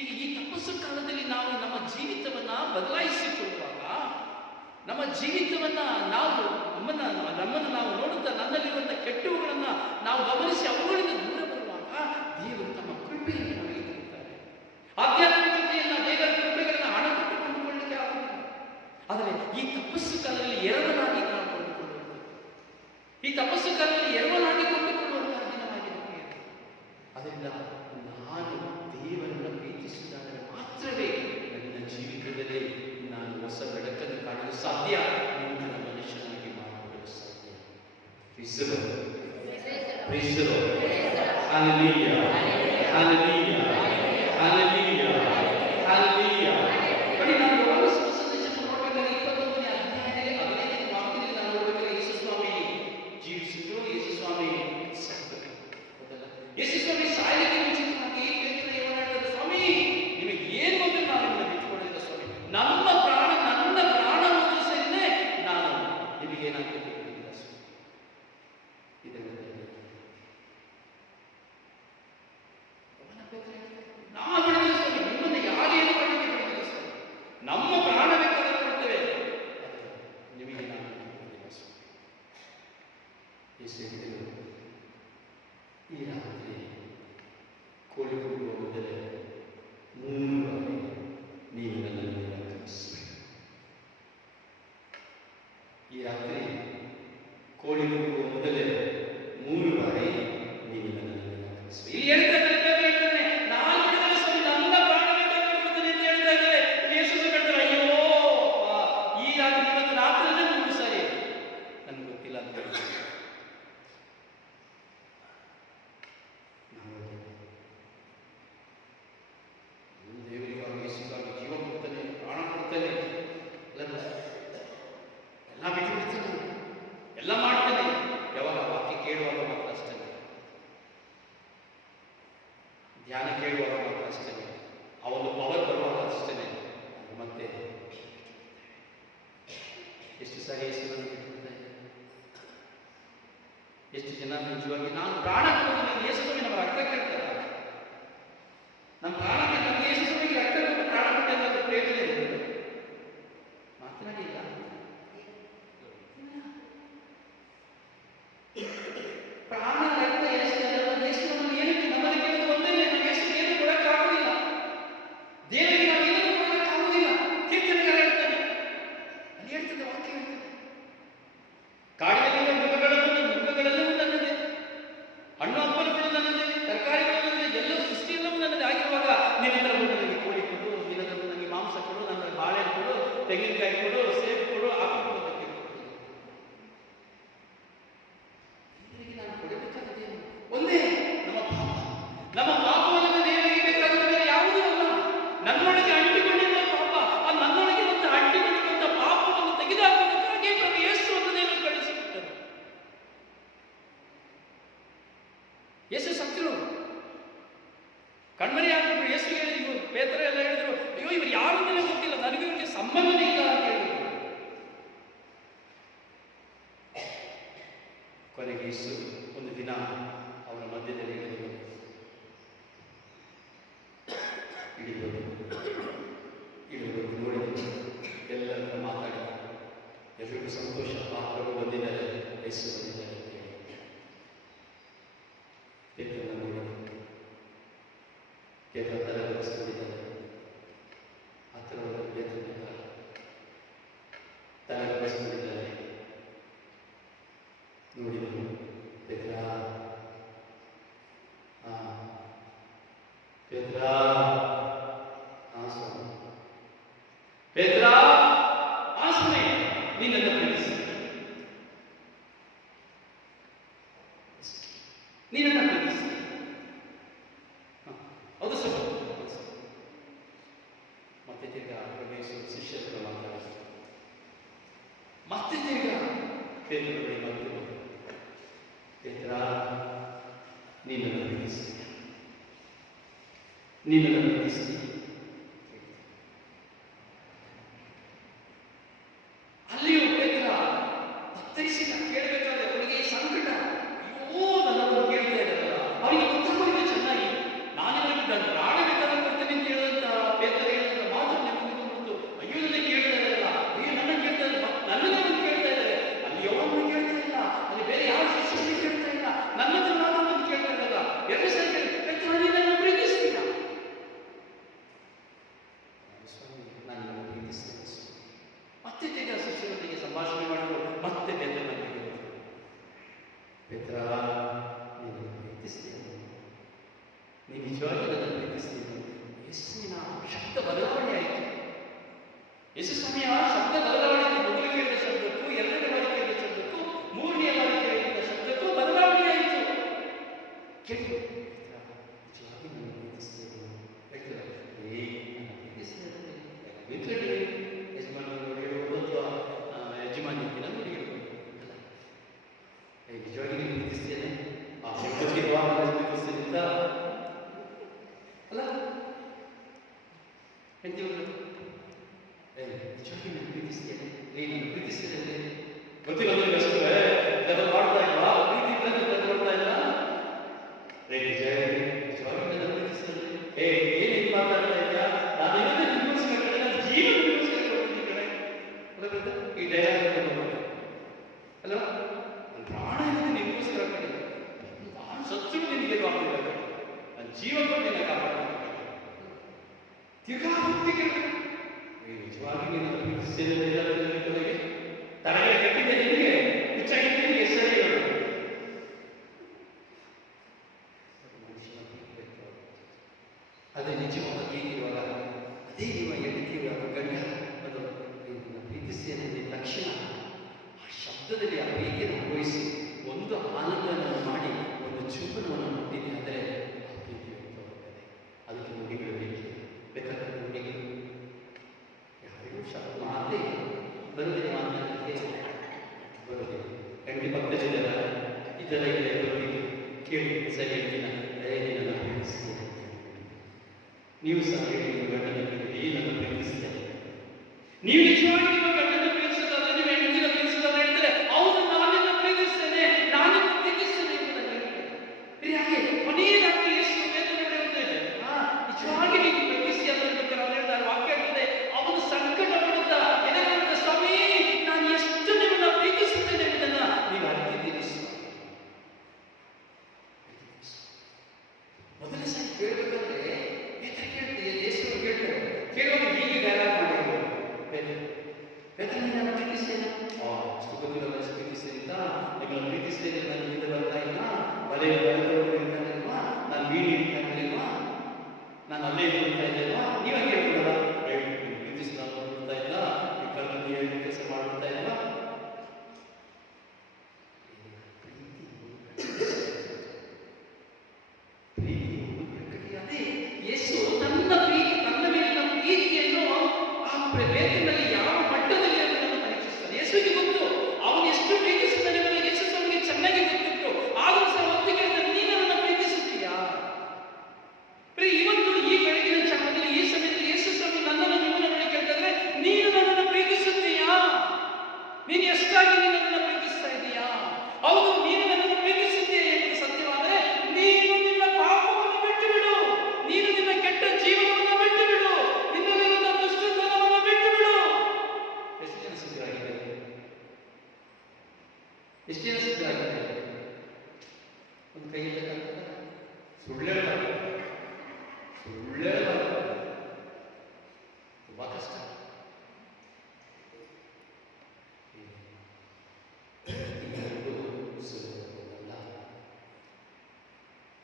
ಈಗ ಈ ತಪಸ್ಸು ಕಾಲದಲ್ಲಿ ನಾವು ನಮ್ಮ ಜೀವಿತವನ್ನ ಬದಲಾಯಿಸಿಕೊಳ್ಳುವಾಗ, ನಮ್ಮ ಜೀವಿತವನ್ನ ನಮ್ಮನ್ನು ನಾವು ನೋಡುತ್ತಾ ನನ್ನಲ್ಲಿರುವಂತಹ ಕೆಟ್ಟವುಗಳನ್ನ ನಾವು ಗಮನಿಸಿ ಅವುಗಳಿಂದ ದೂರ ಬರುವಾಗ ದೇವರು ತಮ್ಮ ಕೃಪೆಯನ್ನು ನಮಗೆ ಕೊಡುತ್ತಾರೆ. ಆಧ್ಯಾತ್ಮಿಕತೆಯನ್ನ, ದೇವರ ಕೃಪೆಗಳನ್ನ ಹಣ ಕೊಟ್ಟು ಕೊಂಡುಕೊಳ್ಳಲಿಕ್ಕೆ ಆಗುವುದಿಲ್ಲ. ಆದರೆ ಈ ತಪಸ್ಸು ಕಾಲದಲ್ಲಿ ಎರವಲಾಗಿ ನಾವು ಕೊಂಡುಕೊಳ್ಳುವುದು, ಈ ತಪಸ್ಸು ಕಾಲದಲ್ಲಿ ಎರವಲಾಗಿ ಕೊಂಡುಕೊಳ್ಳುವುದು ಹೆಸರು. Hallelujah, hallelujah, hallelujah, hallelujah. ನೋಡಿ, ನಾನು ಯೋಹಾನ ಸುವಿಶೇಷವನ್ನು ನೋಡಬೇಕಾದ್ರೆ 21ನೇ ಅಧ್ಯಾಯದಲ್ಲಿ 15ನೇ ವಾಕ್ಯದಲ್ಲಿ ನಾನು ನೋಡಬೇಕಾದ್ರೆ ಯೇಸು ಸ್ವಾಮಿ ಜೀವಿಸಿದ್ರು, ಯೇಸು ಸ್ವಾಮಿ ಸತ್ತರು. ಹೌದಲ್ಲ? ಯೇಸು ಸ್ವಾಮಿ ಸಾಯಲಿಕ್ಕೆ ಮುಂಚಿತವಾಗಿ ಪೇತ್ರನು ಏನು ಹೇಳ್ತಾರೆ? ಸ್ವಾಮಿ, ನಿಮಗೆ ಏನು ಬಂದ್ರೆ ನಾನು ನಿಮ್ಮನ್ನು ಬಿಟ್ಟುಕೊಡಲಿಲ್ಲ ಸ್ವಾಮಿ. ನನ್ನ ಪ್ರಾಣ ಹೋದರೂ ಸರಿನೇ ನಾನು ನಿಮಗೆ ಏನಾಗಲಿಕ್ಕೆ ಬಿಡುವುದಿಲ್ಲ ಸ್ವಾಮಿ. ಇದನ್ನು ನಾವು ಬಿಡುವುದಿಲ್ಲ ಸ್ವಾಮಿ, ನಿಮ್ಮನ್ನು ಯಾರು ಏನು ಮಾಡಲಿಕ್ಕೆ ಬಿಡುವುದಿಲ್ಲ ಸ್ವಾಮಿ. ನಮ್ಮ ಪ್ರಾಣ ಬೇಕಾದ್ರೆ ಕೊಡ್ತೇವೆ, ನಿಮಗೆ ನಾನು ಬಿಡುವುದಿಲ್ಲ ಸ್ವಾಮಿ. ಯೇಸು ಹೇಳಿದರು, ಈ ರಾತ್ರಿ ಕೋಳಿ ಕೂಗುವ ಮೊದಲೇ 3 ಬಾರಿ ನೀವು ನನ್ನನ್ನು ನಿರಾಕರಿಸಬೇಕು. ಈ ರಾತ್ರಿ ಕೋಳಿ ಕೂಗುವ ಮೊದಲೇ 3 ಬಾರಿ ನೀವು ನನ್ನನ್ನು ನಿರಾಕರಿಸಬೇಕು. ಇಲ್ಲಿ ಹೇಳ್ತಾ ಇದ್ದಾರೆ, ನಾನು ಬಿಡುವುದಿಲ್ಲ ಸ್ವಾಮಿ, ನನ್ನ ಪ್ರಾಣ ಬೇಕಾದ್ರೆ ಕೊಡ್ತೇನೆ ಅಂತ ಹೇಳ್ತಾ ಇದ್ದಾರೆ. ಯೇಸು ಹೇಳ್ತಾರೆ, ಅಯ್ಯೋ ಈ ರಾತ್ರಿ ಇವತ್ತು ರಾತ್ರಿಯಲ್ಲೇ ನೀವು ಸಾಯಿ, ನನಗೆ ಗೊತ್ತಿಲ್ಲ ಅಂತ ಹೇಳ್ತಾರೆ. ದೇವರಿಗಾಗಿ ಯೇಸುಗಾಗಿ ಜೀವ ಕೊಡ್ತಾನೆ, ಪ್ರಾಣ ಕೊಡ್ತಾನೆ, ಎಲ್ಲ ಬಿಟ್ಟು ಬಿಡ್ತಾನೆ, ಎಲ್ಲ ಮಾಡ್ತಾನೆ. ಯಾವಾಗ? ವಾಕ್ಯ ಕೇಳುವಾಗ ಮಾತ್ರ ಅಷ್ಟೇ, ಧ್ಯಾನ ಕೇಳುವಾಗ ಮಾತ್ರ ಅಷ್ಟೇ, ಆ ಒಂದು ಪವರ್ ಬರುವಾಗ ಅಷ್ಟೇ. ಮತ್ತೆ ಎಷ್ಟು ಸಾರಿ ಯೇಸುವನ್ನು ಬಿಟ್ಟುಬಿಡ್ತಾರೆ. ಎಷ್ಟು ಜನ ನಿಜವಾಗಿ ನಾನು ಪ್ರಾಣ ಕೊಡೋದು ಯೇಸು ಸ್ವಾಮಿ ನಮ್ಮ ರಕ್ತ ಕೇಳ್ತಾರೆ, ನಮ್ಮ ಪ್ರಾಣಕ್ಕೆ ನಮಗೆ ಯೇಸು ಸ್ವಾಮಿಗೆ ರಕ್ತ ಕೊಟ್ಟು ಪ್ರಾಣ ಕೊಟ್ಟೆ ಅಂತ ಪ್ರಯೋಜನ ಇದೆ? ಮಾತನಾಡಿಲ್ಲ. ಪ್ರಾಣ ರಕ್ತ ಯೇಸುವನ್ನು ಏನಕ್ಕೆ ನಮ್ಮಲ್ಲಿ ಕೇಳೋದು ಒಂದೇ, ನಾವು ಯೇಸುಗೆ ಏನು ಕೊಡಕ್ಕಾಗುವುದಿಲ್ಲ, ದೇವರಿಗೆ ನಾವು ಏನನ್ನು ಕೊಡಕ್ಕಾಗುವುದಿಲ್ಲ. ಕೀರ್ತನೆಗಾರ ಹೇಳ್ತಾನೆ, ಅಲ್ಲಿ ಹೇಳ್ತದೆ, ವಾಕ್ಯ ಹೇಳ್ತದೆ, ಕಾಡಿನಲ್ಲಿರುವ ಮೃಗಗಳೆಲ್ಲವೂ ನನ್ನದೇ, ಹಣ್ಣು ಹಂಪಲುಗಳು ನನ್ನದೇ, ತರಕಾರಿಗಳು ನನ್ನದೇ, ಎಲ್ಲ ಸೃಷ್ಟಿಯೆಲ್ಲವೂ ನನ್ನದೇ ಆಗಿರುವಾಗ ನಿನ್ನ ಹತ್ರ ಬಂದು ನನಗೆ ಕೋಳಿ ಕೊಡು, ನಿನ್ನ ಹತ್ರ ನನಗೆ ಮಾಂಸ ಕೊಡು, ನನ್ನ ಬಾಳೆಹಣ್ಣು ಕೊಡು, ತೆಂಗಿನಕಾಯಿ ಕೊಡು, ಸೇಬು ಕೊಡು, ಆಪಲ್ ಕೊಡು ಅಂತ ಕೇಳ್ಕೊಡ್ತೀನಿ. ನಾನು ಕೊಡಬೇಕಾದದ್ದೇನು? ಒಂದೇ, ನಮ್ಮ ಪಾಪ. ನಮ್ಮ ಪಾಪವನ್ನು ದೇವರಿಗೆ ಬೇಕಾದ ಬೇರೆ ಯಾವುದೂ ಅಲ್ಲ. ನನ್ನೊಳಗೆ ಅಂಟಿಕೊಂಡಿರುವ ಪಾಪ, ಆ ನನ್ನೊಳಗಿರುವಂಥ ಅಂಟಿಕೊಂಡಿರುವಂಥ ಪಾಪವನ್ನು ತೆಗೆದುಹಾಕುವುದಕ್ಕಾಗಿ ಪ್ರಭು ಯೇಸುವನ್ನು ದೇವರು ಕಳಿಸಿಬಿಟ್ಟರು. ಯೇಸು ಸತ್ರು, ಕಣ್ಮರಿ ಆಗ್ಬಿಟ್ರು. ಯೇಸು ಹೇಳಿದ್ರು, ಪೇತ್ರ ಎಲ್ಲ ಹೇಳಿದ್ರು, ಅಯ್ಯೋ ಇವರು ಯಾರು ನನಗೆ ಗೊತ್ತಿಲ್ಲ, ನನಗೆ ಇವರಿಗೆ ಸಂಬಂಧನೇ ಇಲ್ಲ ಅಂತ ಹೇಳಿದ್ರು. ಕೊನೆಗೆ ಯೇಸು ಒಂದು ದಿನ ಅವರ ಮಧ್ಯದಲ್ಲಿ ಇಳಿದು ನೋಡಿದ್ರು, ಎಲ್ಲರನ್ನ ಮಾತಾಡಿದ್ರು. ಎಲ್ರಿಗೂ ಸಂತೋಷ, ಪ್ರಭು ಬಂದಿದ್ದಾರೆ, ಯೇಸು ಬಂದಿದ್ದಾರೆ ಅಂತ ಹೇಳಿ. ಪೇತ್ರನ ನೋಡಿದ್ರು, ಪೇತ್ರ ತಲೆ ಬರೆಸ್ಕೊಂಡಿದ್ದಾರೆ. ಹತ್ತಿರ ಪೇತ್ರನ ತಲೆ ಬರೆಸ್ಕೊಂಡಿದ್ದಾರೆ. ನೋಡಿದರು, ಪೇತ್ರ ಪೇತ್ರ ಸ್ವಾಮಿ, ಪೇತ್ರ ಸ್ವಾಮಿ, ನಿನ್ನನ್ನು ಪ್ರೀತಿಸಿ, ನಿನ್ನನ್ನು ಪ್ರೀತಿಸಿ. ಹೌದು ಸರ್. ಮತ್ತೆ ತಿರ್ಗಾ ಪ್ರವೇಶಿಸುವ ಶಿಷ್ಯರು ಮಾತಾಡಿದ್ರು. ಮತ್ತೆ ತಿರ್ಗಾ ಪೇತ್ರನ ಬಳಿ ಮತ್ತೆ ಪೇತ್ರ, ನಿನ್ನನ್ನು ಪ್ರೀತಿಸಿ, ನಿನ್ನನ್ನು ಪ್ರೀತಿಸಿ. ಅಲ್ಲಿಯೂ ಪೇತ್ರ ತತ್ತರಿಸಿದ. ಕೇಳಬೇಕಾದ್ರೆ ಅವರಿಗೆ ಸಂಕಟ, ಅಯ್ಯೋ ನನ್ನನ್ನು ಕೇಳ್ತಾ ಇದ್ದಾರಲ್ಲ, ಅವರಿಗೆ ಗೊತ್ತಾಗೋದು ಚೆನ್ನಾಗಿ. ನಾನಿವರಿಗೆ ನನ್ನ ಪ್ರಾಣ ಬೇಕಾದ ಕೊಡ್ತೇನೆ ಅಂತ ಹೇಳಿದಂತ ಪೇತ್ರ ಹೇಳಿದಂತ ಮಾತು ನಿಮಗೆ ಗೊತ್ತು. ಅಯ್ಯೋ ನನ್ನ ಕೇಳ್ತಾ ಇದ್ದಾರಲ್ಲ, ಅಯ್ಯೋ ನನ್ನ ಕೇಳ್ತಾ ಇದ್ದಾರೆ, ನನ್ನನ್ನೇ ಒಂದು ಕೇಳ್ತಾ ಇದ್ದಾರೆ. ಅಲ್ಲಿ ಯಾವನ್ನು ಕೇಳ್ತಾ ಇಲ್ಲ, ಅಲ್ಲಿ ಬೇರೆ ಯಾವ ಶಿಷ್ಯರನ್ನು ಕೇಳ್ತಾ ಇಲ್ಲ, ನನ್ನ ಹತ್ರ ಮಾತ್ರ ಕೇಳ್ತಾ ಇದ್ದಲ್ಲ. 2 ಸಾರಿ ಪೇತ್ರ, ನಿನ್ನನ್ನು ಪ್ರೀತಿಸ್ತೀರ. ಕೇಳಿ ನಿಜವಾಗಿ ನನ್ನ ಪ್ರೀತಿಸ್ತೇನೆ ಹೇಳ್ತಾರೆ. ನನ್ನ ಪ್ರೀತಿಸ್ತೇನೆ ಬಿಟ್ಕೊಳ್ಳಿ ಯಜಮಾನರು ಹೇಳುವುದು ಅಥವಾ ಯಜಮಾನಿ ನಮಗೆ ಹೇಳ್ಬೋದು ಅಲ್ಲ. ನಿಜವಾಗಿ ನೀವು ಪ್ರೀತಿಸ್ತೇನೆ ಪ್ರೀತಿಸ್ತೇನೆ ಅಂತ ಅಲ್ಲ ಹೇಳ್ತೀವಲ್ಲ. ನಿಜವಾಗಿ ನಾನು ಪ್ರೀತಿಸ್ತೇನೆ, ನಾನು ಪ್ರೀತಿಸ್ತೇನೆ ಗೊತ್ತಿಲ್ಲ ಮಾಡ್ತಾ ಇಲ್ಲ ಪ್ರೀತಿ ಮಾಡ್ತಾ ಇಲ್ಲ. ನಿಜವಾಗಿ ನನ್ನ ಪ್ರೀತಿಸ್ತೇನೆ. ಏನೇನು ಮಾತಾಡ್ತಾ ಇಲ್ಲ, ನಾನು ಏನಂದ್ರೆ ನಿಗೋಸ್ಕರ ಕಡೆ ನಾನು ಜೀವನ ನಿಗೋಸ್ಕರ ಕೊಡ್ತೀನಿ ಕಡೆ ಈ ಡೈಲಾಗ್ ಅಲ್ವಾ. ನನ್ನ ಪ್ರಾಣ ಇರೋದು ನಿಗೋಸ್ಕರ ಕಡೆ, ನಾನು ಸತ್ತು ನಿನಗೆ ಆಗಲಿಲ್ಲ ಕಡೆ, ನನ್ನ ಜೀವ ಕೊಟ್ಟು ನಿನ್ನ ಕಾಪಾಡ್ತೀನಿ ತಿರ್ಗಾ ನಿಜವಾಗಿ ನೀನು ಪ್ರೀತಿಸ್ತೇನೆ ತರಗಡೆ ಕಟ್ಟಿದ್ದೆ ನಿನಗೆ ಹುಚ್ಚಾಗಿದ್ದೆ ಹೆಸರೇ ಹೇಳು. ಅದೇ ನಿಜವಾದ ಹೇಗಿರುವಾಗ ಅದೇ ನೀವು ಹೇಳ್ತೀವಾಗ ಗಂಡ ಅದು ಪ್ರೀತಿಸ್ತೇನೆ ತಕ್ಷಣ ಆ ಶಬ್ದದಲ್ಲಿ ಆ ಪ್ರೀತಿಯನ್ನು ಅನುಭವಿಸಿ ಒಂದು ಆನಂದವನ್ನು ಮಾಡಿ ಒಂದು ಚುಂಬನವನ್ನು ಹೊಂದಿದೆ ಅಂದರೆ ಆ ಪ್ರೀತಿ ವ್ಯಕ್ತವಾಗುತ್ತದೆ. ಅದಕ್ಕೆ ನುಡಿಗಳು ಬೇಕಾದ ನುಡಿಗಳು ಯಾರಿಗೂ ಮಾತೇ ಬರುವುದಿಲ್ಲ, ಮಾತನಾಡಲಿಕ್ಕೆ ಬರುವುದಿಲ್ಲ. ಗಂಟೆ ಪಕ್ಕದಲ್ಲಿಲ್ಲ ಇದೆಲ್ಲ ಇದೆ ಬರ್ತೀನಿ ಕೇಳಿ ಸರಿ ಹೇಳ್ತೀನ ನನ್ನ ಪ್ರೀತಿಸ್ತೇನೆ. ನೀವು ಸಹ ಹೇಳಿ ನಿಮ್ಮ ಗಂಡನ ನನ್ನ ಪ್ರೀತಿಸ್ತೇನೆ. ನೀವು ನಿಜವಾಗಿ ನಿಮ್ಮ ಗಂಡನ ಪ್ರೀತಿಸೋದಾದ್ರೆ ನೀವು ಹೆಂಡತಿನ ಪ್ರೀತಿಸೋದಾದ್ರೆ ಹೇಳ್ತಾರೆ ಹೌದು ನಾನಿನ್ನ ಪ್ರೀತಿಸ್ತೇನೆ, ನಾನಿನ್ನ ಪ್ರೀತಿಸ್ತೇನೆ ಎಂಬುದನ್ನು ಹೇಳ್ತಾರೆ. ಹಾಗೆ ಕೊನೆಯದಾಗಿ ಎಷ್ಟು ವೇದನೆ ಹೇಳ್ತಾರೆ ನಿಜವಾಗಿ ನೀವು ಪ್ರೀತಿಸಿ ಅಂತ ಹೇಳ್ಬೇಕಾದ್ರೆ ಅವ್ರು ಹೇಳ್ತಾರೆ ವಾಕ್ಯ ಹೇಳ್ತದೆ ಅವನು ಸಂಕಟ ಪಡುತ್ತ ಏನಾಗುತ್ತೆ ಸ್ವಾಮಿ ನಾನು ಎಷ್ಟು ನಿಮ್ಮನ್ನ ಪ್ರೀತಿಸುತ್ತೇನೆ ಎಂಬುದನ್ನ ನೀವು ಅರಿತಿದ್ದೀರಿ ಸ್ವಾಮಿ. ಮೊದಲ ಸಾರಿ ಕೇಳಬೇಕಾದ್ರೆ ಕೇಳ್ತೀವಿ ದೇಶಗಳು ಕೇಳ್ತಾರೆ ಕೇಳುವಾಗ ಹೀಗೆ ಡೈಲಾಗ್ ಮಾಡಿದ್ರು ನಾನು ಪ್ರೀತಿಸ್ತೇನೆ ಅಷ್ಟು ಗೊತ್ತಿಲ್ಲ ಎಷ್ಟು ಪ್ರೀತಿಸ್ತೇನೆ ಅಂತ ನಿಮ್ಮನ್ನು ಪ್ರೀತಿಸ್ತೇನೆ ನಾನು ಹಿಂದೆ ಬರ್ತಾ ಇಲ್ಲ ಬಲೆ ಇಲ್ವಾ ನಾನು ಮೀನು ಹಿಡಿತಾ ಇರಲಿಲ್ವಾ ನಾನು ಅಲ್ಲೇ ಇರ್ತಾ ಇದ್ದಲ್ವಾ ನೀವೇ ಕೇಳ್ಬಿಡಲ್ಲ ಪ್ರೀತಿಸಿ ನಾನು ಬರ್ತಾ ಇಲ್ಲ ಈ ಕರ್ಕೊಂಡು ಏನು ಕೆಲಸ ಮಾಡ್ಬಿಡ್ತಾ ಇಲ್ವಾ. ಅದೇ ಯೇಸು ತನ್ನ ಪ್ರೀತಿ ತನ್ನ ಮೇಲಿನ ಪ್ರೀತಿಯನ್ನು ಆ ವೇದನೆಯಲ್ಲಿ ಯಾವ ಮಟ್ಟದಲ್ಲಿ ಅದನ್ನು ಪರೀಕ್ಷಿಸ್ತಾನೆ. ಯೇಸುವಿಗೆ ಗೊತ್ತು ಅವನು ಎಷ್ಟು ಪ್ರೀತಿಸುತ್ತಾನೆ ಎಂಬುದು ಯೇಸು ಸ್ವಾಮಿಗೆ ಚೆನ್ನಾಗಿ ಗೊತ್ತಿತ್ತು. ಆದರೂ ಸಹ ಒತ್ತು ಕೇಳಿದ್ರೆ ನೀನು ನನ್ನ ಪ್ರೀತಿಸುತ್ತೀಯಾ. ಇವತ್ತು ಈ ಬೆಳಗಿನ ಜಾವದಲ್ಲಿ ಈ ಸಮಯದಲ್ಲಿ ಯೇಸು ಸ್ವಾಮಿ ನನ್ನನ್ನು ನಿಮ್ಮನ್ನ ನೋಡಿ ಕೇಳ್ತಾರೆ ನೀನು ನನ್ನನ್ನು ಪ್ರೀತಿಸುತ್ತೀಯಾ, ನೀನು ಎಷ್ಟಾಗಿ ನೀನು ನನ್ನನ್ನು ಪ್ರೀತಿಸ್ತಾ ಇದೀಯಾ. ಹೌದು ನೀನು ನನ್ನನ್ನು ಪ್ರೀತಿಸುತ್ತೀಯ ಎಂಬುದು ಸತ್ಯವಾದರೆ ನೀನು ನಿನ್ನ ಪಾಪವನ್ನು ಬಿಟ್ಟು ಬಿಡು, ನೀನು ನಿನ್ನ ಕೆಟ್ಟ ಜೀವನವನ್ನು ಬಿಟ್ಟು ಬಿಡು, ನಿನ್ನಲ್ಲಿರುವ ದುಷ್ಟತನವನ್ನು ಬಿಟ್ಟು ಬಿಡು. ಎಷ್ಟು ಜನ ಸಿದ್ಧರಾಗಿದ್ದಾರೆ, ಎಷ್ಟು ಜನ ಸಿದ್ಧರಾಗಿದ್ದಾರೆ. ಒಂದು ಕೈ ಎತ್ತಕ್ಕಾಗ್ತದ ಸುಳ್ಳು ತುಂಬಾ ಕಷ್ಟ.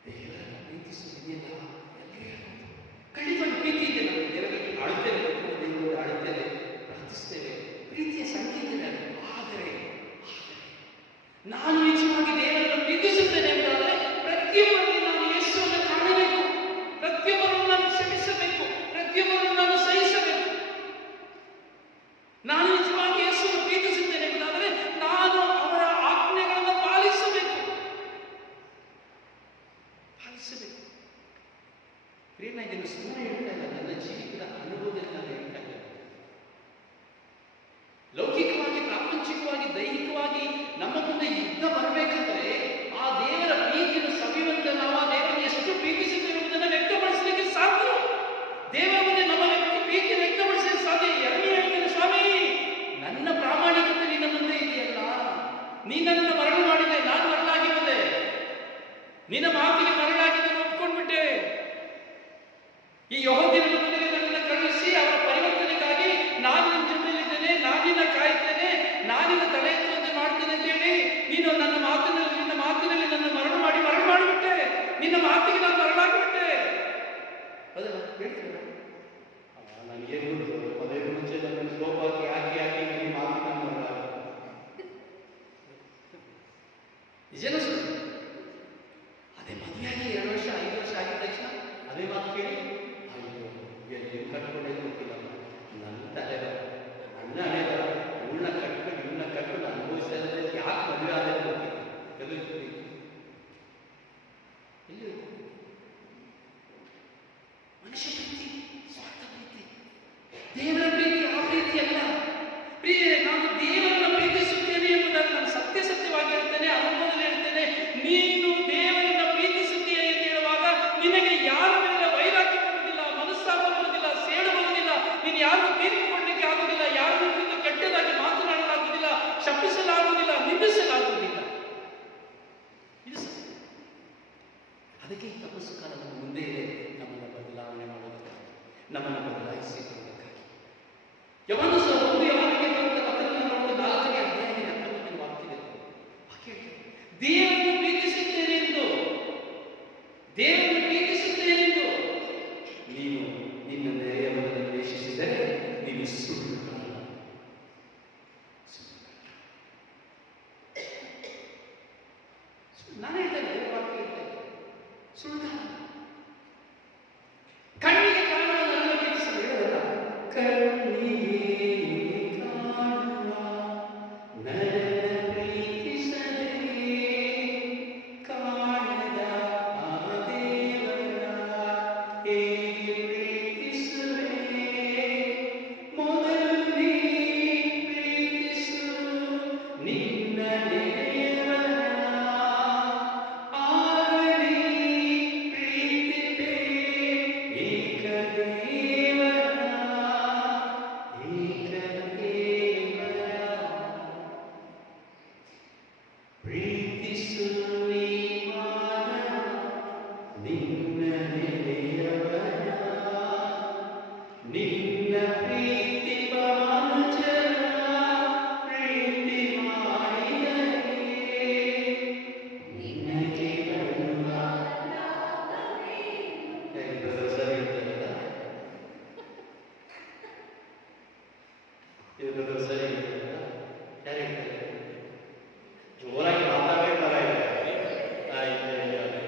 ದೇವರನ್ನ ಪ್ರೀತಿಸುವುದಿಲ್ಲ ಖಂಡಿತವಾಗಿ ಪ್ರೀತಿ ಇದೆ. ನಾವು ದೇವರಿಗೆ ಆಳುತ್ತೇವೆ, ದೇವರಿಗೆ ಆಳುತ್ತೇವೆ, ಪ್ರಾರ್ಥಿಸ್ತೇವೆ, ಪ್ರೀತಿಯ ಸಂಕೇತವೇ. ಆದರೆ ನಾನು ನಿಜವಾಗಿ ದೇವರನ್ನು ಪ್ರೀತಿಸುತ್ತೇನೆ ಎಂದಾದರೆ ಪ್ರತಿಯೊಬ್ಬರಲ್ಲಿ ನಾನು ಯೇಸುವನ್ನು ಕಾಣಬೇಕು, ಪ್ರತಿಯೊಬ್ಬರನ್ನು ನಾನು ಕ್ಷಮಿಸಬೇಕು, ಪ್ರತಿಯೊಬ್ಬರನ್ನು ನಾನು ಸಹಿಸಬೇಕು. ನಾನು ನಿಜವಾಗಿ ಯೇಸುವನ್ನು ಪ್ರೀತಿಸುತ್ತೇನೆ ಎಂಬುದಾದರೆ ನಾನು ಅವರ ಆಜ್ಞೆಗಳನ್ನು ಪಾಲಿಸಬೇಕು. ಪ್ರೇಮ ಇದನ್ನು ಸುಮ್ಮನೆ ಹೇಳ್ತಾ ಇಲ್ಲ, ನನ್ನ ಜೀವಿತದ ಅನುಭವದಲ್ಲಿ ನಾನು ಹೇಳ್ತಾ ಇಲ್ಲ. ಲೌಕಿಕವಾಗಿ ಪ್ರಾಪಂಚಿಕವಾಗಿ ದೈಹಿಕವಾಗಿ ನಮ್ಮ ಮುಂದೆ ಯುದ್ಧ ಬರಬೇಕಾದ್ರೆ ಆ ದೇವರ ಪ್ರೀತಿಯನ್ನು ಸವಿಯುವಂತೆ ನಾವು ಆ ದೇವರನ್ನು ಎಷ್ಟು ಪ್ರೀತಿಸುತ್ತೇವೆ ಎಂಬುದನ್ನು ವ್ಯಕ್ತಪಡಿಸಲಿಕ್ಕೆ ಸಾಧ್ಯ. ದೇವರ ಮುಂದೆ ನಮ್ಮ ಪ್ರೀತಿಯನ್ನು ವ್ಯಕ್ತಪಡಿಸಲಿಕ್ಕೆ ಸಾಧ್ಯ. ಎರಡನೇ ಹೇಳ್ತೇನೆ ಸ್ವಾಮಿ ನನ್ನ ಪ್ರಾಮಾಣಿಕತೆ ನಿನ್ನ ಮುಂದೆ ಇದೆಯಲ್ಲ, ನೀ ನನ್ನನ್ನು ಮರಳು ಮಾಡಿದೆ, ನಾನು ಮರಳಾಗಿರುವುದೇ, ನಿನ್ನ ಮಾತಿಗೆ ಮರಳಾಗಿದೆ, ಒಪ್ಕೊಂಡ್ಬಿಟ್ಟೆ. ಈ ಯೆಹೂದ್ಯರ ಮುಂದೆ ನನ್ನನ್ನು ಕಳುಹಿಸಿ ಅವರ ಪರಿವರ್ತನೆಗಾಗಿ ನಾನು ನಿನ್ನ ಜೊತೆಯಲ್ಲಿದ್ದೇನೆ, ನಾನು ನಿನ್ನ ಕಾಯುತ್ತೇನೆ, ನಾನು ನಿನ್ನ ತಲೆ ಎತ್ತುವಂತೆ ಮಾಡ್ತೇನೆ ಅಂತ ಹೇಳಿ ನೀನು ನನ್ನ ಮಾತಿನಲ್ಲಿ ನನ್ನ ಮರಳು ಮಾಡಿಬಿಟ್ಟೆ, ನಿನ್ನ ಮಾತಿಗೆ ನಾನು ಮರಳಾಗಿಬಿಟ್ಟೆ. ಅದಲ್ಲ ಹೇಳ್ತೇನೆ ನಾನು ಏನು ಮದುವೆ ಮುಂಚೆ ನನ್ನ ಸ್ಲೋಪ್ ಹಾಕಿ ನಿನ್ನ ಮಾತಿಗೆ ನಾನು ಮರಳಾಗ ನಿಜನೂ ಸುಳ್ಳು. ಅದೇ ಮದುವೆ ಅದಕ್ಕೆ ಈ ತಪಸ್ಸು ಕಾಲ ನಮ್ಮ ಮುಂದೆ ಇದೆ, ನಮ್ಮನ್ನು ಬದಲಾವಣೆ ಮಾಡೋದಕ್ಕಾಗಿ, ನಮ್ಮನ್ನು ಬದಲಾಯಿಸಿಕೊಳ್ಳೋದಕ್ಕಾಗಿ. ಯಾವನು ಸಹ ಒಂದು ಯಾವನಿಗೆ ಬರುವಂತ ಪತ್ರದಲ್ಲಿ 4ನೇ ಅಧ್ಯಾಯದ 19ನೇ ವಾಕ್ಯದಲ್ಲಿ ವಾಕ್ಯ ದೇವರನ್ನು ಪ್ರೀತಿಸುತ್ತೇನೆಂದು ನೀನು ನಿನ್ನ ನೆರೆಯವರನ್ನು ದ್ವೇಷಿಸಿದರೆ ನೀನು ಸುಳ್ಳುಗಾರ. ನಾನು ಹೇಳ್ತೇನೆ, ವಾಕ್ಯ ಹೇಳ್ತೇನೆ, ಸುಳ್ಳುಗಾರ. ಕಣ್ಣಿಗೆ ಕಾಣುವುದನ್ನು ಪ್ರೀತಿಸಲು ಹೇಳೋದಲ್ಲ, ಕಣ್ಣಿಗೆ ಕಾಣುವ ನರನ ಪ್ರೀತಿಸದೆ ಕಾಣದ ಆ ದೇವರ ಹೇಗೆ ಪ್ರೀತಿಸುವೆ. ಮೊದಲು ನೀ ಪ್ರೀತಿಸು ನಿನ್ನ ನೆರೆಯವರ, ಆಗ ನೀ ಪ್ರೀತಿಪೆ ಏಕದೇವರ. ಪ್ರೀತಿಸು ನೀ ಮಾನವ ನಿನ್ನ ನೆರೆಯವರ, ನಿನ್ನ ಪ್ರೀತಿ ಮನುಜರ ಪ್ರೀತಿ ಮಾಡಿದರೆ ನಿನಗೆ ಬರುವ ಸರಿ ಇರ್ತಾರಲ್ಲ, ಇವರು ಸರಿ ಇರ್ತಾರಲ್ಲ, ಯಾರು ಹೇಳ್ತಾರೆ? ಜೋರಾಗಿ ಮಾತಾಡೇ ತರ ಇದ್ದಾರೆ.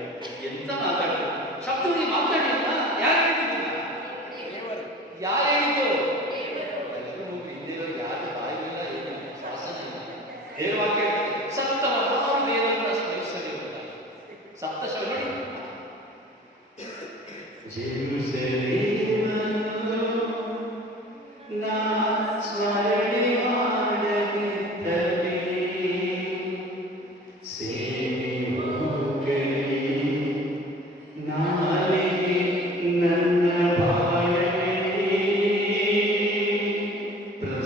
ಎಂತ ಮಾತಾಡ್ತಾರೆ, ಶಬ್ದವಾಗಿ ಮಾತಾಡಿಲ್ಲ. ಯಾರು ಹೇಳಿದ್ದಿಲ್ಲ? ಯಾರು ಹೇಳಿದ್ದು? ಎಲ್ಲರೂ ಹಿಂದಿರೋ ಯಾರು ಬಾಯಿಲ್ಲ, ಏನು ಶಾಸನ ಇಲ್ಲ. ದೇವವಾಕ್ಯ ಸತ್ತವರ ದೇವರನ್ನ ಸ್ಮರಿಸಲಿಲ್ಲ. ಸತ್ತ ಶವಡಿ ನಾ ಸ್ಮರಣೆ ಮಾಡದಿದ್ದರೆ ಸೇವೆ ಹೋಗಲಿ ನಾಳೆಗೆ ನನ್ನ ಬಾಳಲಿ.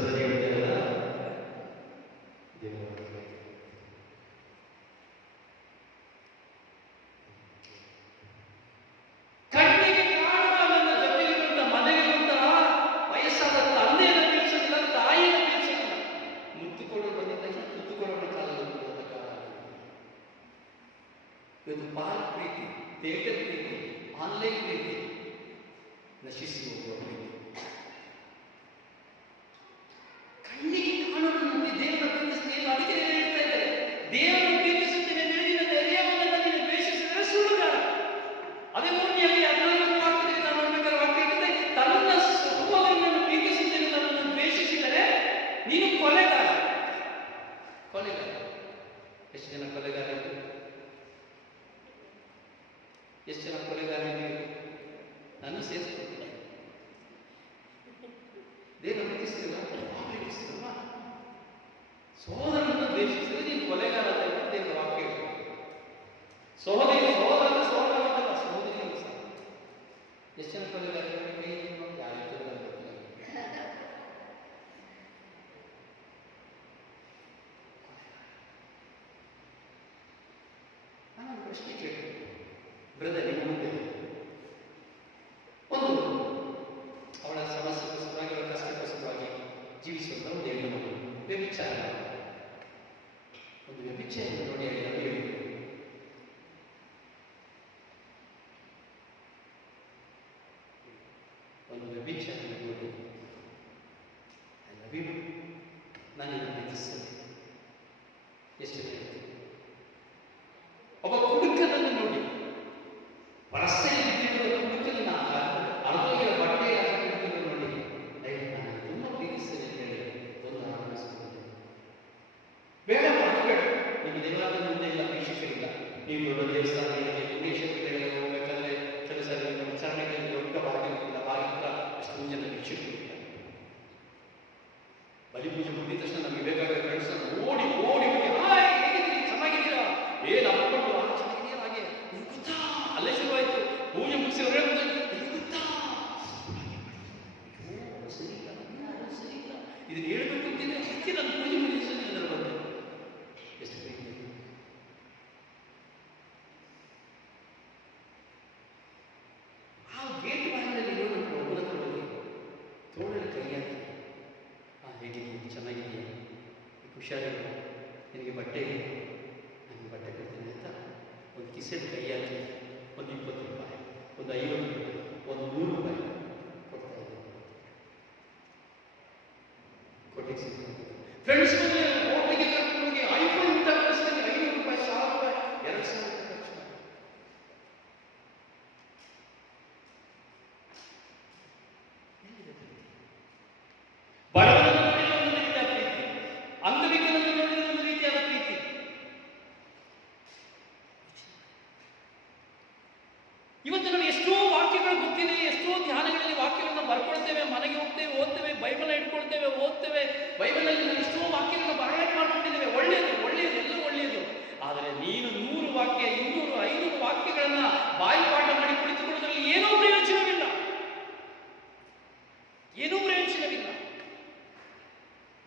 ಸರಿ ಹೇಳ್ತಾರಲ್ಲ, ದೇವರ ಕಣ್ಣಿಗೆ ಕಾಣುವ ನನ್ನ ಜೊತೆಗಿರುವಂತ ಮನೆಗಿರುವಂತಹ ವಯಸ್ಸಾದ ತಂದೆಯನ್ನು ಬೀಳ್ಸೋದಿಲ್ಲ, ತಾಯಿಯನ್ನು ಬೀಳ್ಸೋದಿಲ್ಲ. ಮುತ್ತು ಕೊಡೋರು ಬಂದಿದ್ದಾಗ ಮುತ್ತು ಕೊಡೋಣ ಕಾಲದಲ್ಲಿ ಇವತ್ತು ಪಾರ್ಕ್ ಪ್ರೀತಿ, ಥಿಯೇಟರ್ ಪ್ರೀತಿ, ಆನ್ಲೈನ್ ಪ್ರೀತಿ ನಶಿಸಿ ಹೋಗುವ ಪ್ರೀತಿ. ಕಣ್ಣಿಗೆ ಕಾಣುವ ದೇವರ ಪ್ರೀತಿಸುತ್ತೇನೆ. ಅದಕ್ಕೆ ಹೇಳ್ತಾ ಇದ್ದಾರೆ, ದೇವರನ್ನು ಪ್ರೀತಿಸುತ್ತೇನೆ ನಿನ್ನ ನೆರೆಯವನನ್ನು ನೀನು ದ್ವೇಷಿಸಿದರೆ ಸುಳ್ಳುಗಾರ. ಅದೇ ಮೂರನೆಯಾಗಿ 14ನೇ ವಾಕ್ಯದಲ್ಲಿ ನಾವು ನೋಡಬೇಕಾದ ವಾಕ್ಯ ಇದೆ, ತನ್ನ ಸಹೋದರನನ್ನು ಪ್ರೀತಿಸುತ್ತೇನೆ ನನ್ನನ್ನು ದ್ವೇಷಿಸಿದರೆ ನೀನು ಕೊಲೆಗಾರ. ಕೊಲೆಗಾರ. ಎಷ್ಟು ಜನ ಕೊಲೆಗಾರ? ಎಷ್ಟು ಜನ ಕೊಲೆಗಾರ? ನಾನು ಸೇರಿಸ್ಕೊಳ್ತೀನಿ. ದೇವರ ಪ್ರೀತಿಸ್ತೀವ, ಪ್ರೀತಿಸ್ತೀವ. ಸಹೋದರನನ್ನು ದ್ವೇಷಿಸಿದರೆ ನೀನು ಕೊಲೆಗಾರ ಅಂತ ದೇವರ ವಾಕ್ಯ. ಸಹೋದರಿ ಸಹೋದರನ ಸಹೋದರನಲ್ಲ, ಸಹೋದರಿಯನ್ನು ಸಹ. ಎಷ್ಟು ಜನ ಕೊಲೆಗಾರ? ನಾನು ಪ್ರಶ್ನೆ ಕೇಳಿ ಬ್ರದರ್, ನಿಮ್ಮ ಮುಂದೆ ಒಂದು ಅವಳ ಸಮಸ್ಯೆಗೋಸ್ಕರವಾಗಿ, ಅವಳ ಕಷ್ಟಕ್ಕೋಸ್ಕರವಾಗಿ ಜೀವಿಸುವಂತ ಒಂದು ಹೆಣ್ಣು ಮಗಳು ವ್ಯಭಿಚಾರ, ಒಂದು ವ್ಯಭಿಚಾರ ನೋಡಿ ಹೇಳಿದ್ರು. ಒಂದು ವ್ಯಭಿಚಾರ ನೋಡಿ ನಾನು ಪ್ರೀತಿಸ್ತೇನೆ. ಎಷ್ಟು ಹೇಳ್ತೀನಿ. ಒಬ್ಬ ಕುಡುಕನನ್ನು ನೋಡಿ, ರಸ್ತೆಯಲ್ಲಿ ಬಿದ್ದಿರುವ ಕುಡುಕನ ಅರ್ಧೋಗಿರೋ ಬಟ್ಟೆಯ ಕುಡುಕನನ್ನು ನೋಡಿ ನಾನು ತುಂಬ ಪ್ರೀತಿಸ್ತೇನೆ ಅಂತ ಹೇಳಿ ಒಂದು ಆರಂಭಿಸುತ್ತದೆ. ಬೇಡ ಬೇಡ, ನಿಮಗೆ ದೇವಾಲಯದ ಮುಂದೆ ಇಲ್ಲ, ವೀಕ್ಷಕರಿಲ್ಲ, ನೀವು ದೊಡ್ಡ ದೇವಸ್ಥಾನಗಳಿಗೆ ಪುಣ್ಯಕ್ಷೇತ್ರಗಳಿಗೆ ಹೋಗ್ಬೇಕಾದ್ರೆ ಕೆಲಸ ವಿಚಾರಣೆಗಳಲ್ಲಿ ದೊಡ್ಡ ಬಾಗಿಲಿಲ್ಲ, ಬಾಗಿಲ ಅಷ್ಟು ಜನ ವೀಕ್ಷಕರಿಲ್ಲ. ಬಲಿಪೂಜೆ ಮುಗಿದ ತಕ್ಷಣ ನಮಗೆ ಬೇಕಾದ ಫ್ರೆಂಡ್ಸ್ ಓಡಿ ಓಡಿ ಓಡಿ, ಹಾಯ್ ಹೇಗಿದ್ದೀರಿ, ಚೆನ್ನಾಗಿದ್ದೀರಾ, ಏನು ಅಪ್ಕೊಂಡು ಚೆನ್ನಾಗಿದ್ದೀರಾ, ಹಾಗೆ ಇದು ಗೊತ್ತಾ, ಅಲ್ಲೇ ಶುರುವಾಯಿತು. ಪೂಜೆ ಮುಗಿಸಿ ಹೊರಗೆ ಇದು ಗೊತ್ತಾ, ಸರಿ ಇಲ್ಲ, ಸರಿ ಇಲ್ಲ, ಇದನ್ನು ಹೇಳ್ಬೇಕು ಅಂತಿದ್ರೆ ಅದಕ್ಕೆ ನಾನು ಪೂಜೆ ಮುಗಿಸಿ ಅದರ ಬಗ್ಗೆ ಎಷ್ಟು ಬೇಕು. ಹುಷಾರಿಲ್ಲ, ನಿನಗೆ ಬಟ್ಟೆ ಇಲ್ಲ, ನನಗೆ ಬಟ್ಟೆ ಕೊಡ್ತೀನಿ ಅಂತ ಒಂದು ಕಿಸೆದು ಕೈ ಹಾಕಿ ಒಂದು 20 ರೂಪಾಯಿ, ಒಂದು 50 ರೂಪಾಯಿ, ಒಂದು 100 ರೂಪಾಯಿ ಕೊಡ್ತಾ ಇದ್ದೀನಿ. ಕೊಟ್ಟಿಗೆ ಫ್ರೆಂಡ್ಸ್ ಹೋಗ್ಲಿಕ್ಕೆ ಕರ್ಕೊಂಡು ಹೋಗಿ ಐಫೋನ್ ಊಟ ಕಳಿಸ್ತೀನಿ, 500 ರೂಪಾಯಿ, 1000 ರೂಪಾಯಿ, 2000 ರೂಪಾಯಿ ಖರ್ಚು ಮಾಡಿ. ಬಡವರನ್ನು ನೋಡಿದ ಒಂದು ರೀತಿಯ ಪ್ರೀತಿ, ಅಂಗವಿಕಲರನ್ನು ನೋಡಿದ ಒಂದು ರೀತಿಯಾದ ಪ್ರೀತಿ. ಇವತ್ತು ನಾವು ಎಷ್ಟೋ ವಾಕ್ಯಗಳು ಗೊತ್ತಿದೆ, ಎಷ್ಟೋ ಧ್ಯಾನಗಳಲ್ಲಿ ವಾಕ್ಯಗಳನ್ನು ಬರ್ಕೊಳ್ತೇವೆ, ಮನೆಗೆ ಹೋಗ್ತೇವೆ, ಓದ್ತೇವೆ, ಬೈಬಲ್ ಇಟ್ಕೊಳ್ತೇವೆ, ಓದ್ತೇವೆ, ಬೈಬಲಲ್ಲಿ ನಾವು ಎಷ್ಟೋ ವಾಕ್ಯಗಳನ್ನು ಬಾಯಾಟ ಮಾಡ್ಕೊಂಡಿದ್ದೇವೆ. ಒಳ್ಳೆಯದು, ಒಳ್ಳೆಯದು, ಎಲ್ಲ ಒಳ್ಳೆಯದು. ಆದರೆ ನೀನು 100 ವಾಕ್ಯ, 200, 500 ವಾಕ್ಯಗಳನ್ನ ಬಾಯಿಪಾಠ ಮಾಡಿ ಕುಳಿತುಕೊಳ್ಳೋದ್ರಲ್ಲಿ ಏನೂ ಪ್ರಯೋಜನವಿಲ್ಲ, ಏನೂ ಪ್ರಯೋಜನವಿಲ್ಲ.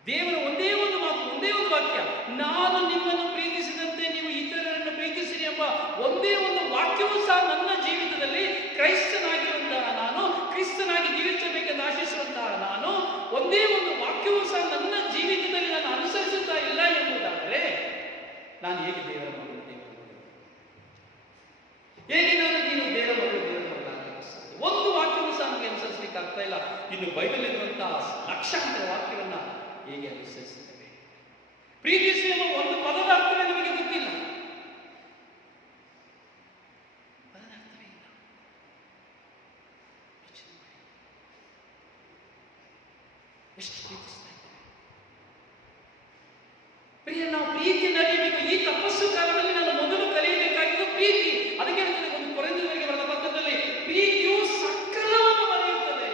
ದೇವರ ಒಂದೇ ಒಂದು ಮಾತು, ಒಂದೇ ಒಂದು ವಾಕ್ಯ, ನಾನು ನಿಮ್ಮನ್ನು ಪ್ರೀತಿಸಿದಂತೆ ನೀವು ಇತರರನ್ನು ಪ್ರೀತಿಸಿರಿ ಎಂಬ ಒಂದೇ ಒಂದು ವಾಕ್ಯವೂ ಸಹ ನನ್ನ ಜೀವಿತದಲ್ಲಿ ಕ್ರೈಸ್ತನಾಗಿರುವಂತಹ ನಾನು, ಕ್ರಿಸ್ತನಾಗಿ ಜೀವಿಸಬೇಕೆಂದು ಆಶಿಸುವಂತಹ ನಾನು, ಒಂದೇ ಒಂದು ವಾಕ್ಯವೂ ಸಹ ನನ್ನ ಜೀವಿತದಲ್ಲಿ ನಾನು ಅನುಸರಿಸುತ್ತಾ ಇಲ್ಲ ಎಂಬುದಾದರೆ ನಾನು ಹೇಗೆ ದೇವರ ಮಗಳು? ಹೇಗೆ ನೀನು ದೇವರ ಮಗಳು ಒಂದು ವಾಕ್ಯವೂ ಸಹ ನಮಗೆ ಅನುಸರಿಸಲಿಕ್ಕೆ ಆಗ್ತಾ ಇಲ್ಲ. ಇನ್ನು ಬೈಬಲ್ ಇರುವಂತಹ ಲಕ್ಷಾಂತರ ವಾಕ್ಯವನ್ನ ಹೇಗೆ ಅನುಸರಿಸುತ್ತೇವೆ? ಪ್ರೀತಿಸು ಎಂಬ ಒಂದು ಪದದ ಅರ್ಥವೇ ನಮಗೆ ಗೊತ್ತಿಲ್ಲ, ಪದದ ಅರ್ಥವೇ ಇಲ್ಲ. ಎಷ್ಟು ಪ್ರೀತಿಸ್ತಾ ಇದ್ದೇವೆ? ಪ್ರಿಯ, ನಾವು ಪ್ರೀತಿಯನ್ನು ಅರಿಯಬೇಕು. ಈ ತಪಸ್ಸು ಕಾಲದಲ್ಲಿ ನಾನು ಮೊದಲು ಕಲಿಯಬೇಕಾಗಿದ್ದು ಪ್ರೀತಿ. ಅದಕ್ಕೆ ಒಂದು ಕೊರಿಂಥದವರಿಗೆ ಬರೆದ ಪತ್ರದಲ್ಲಿ ಪ್ರೀತಿಯು ಸಕಲವನ್ನು ಮರೆಯುತ್ತದೆ,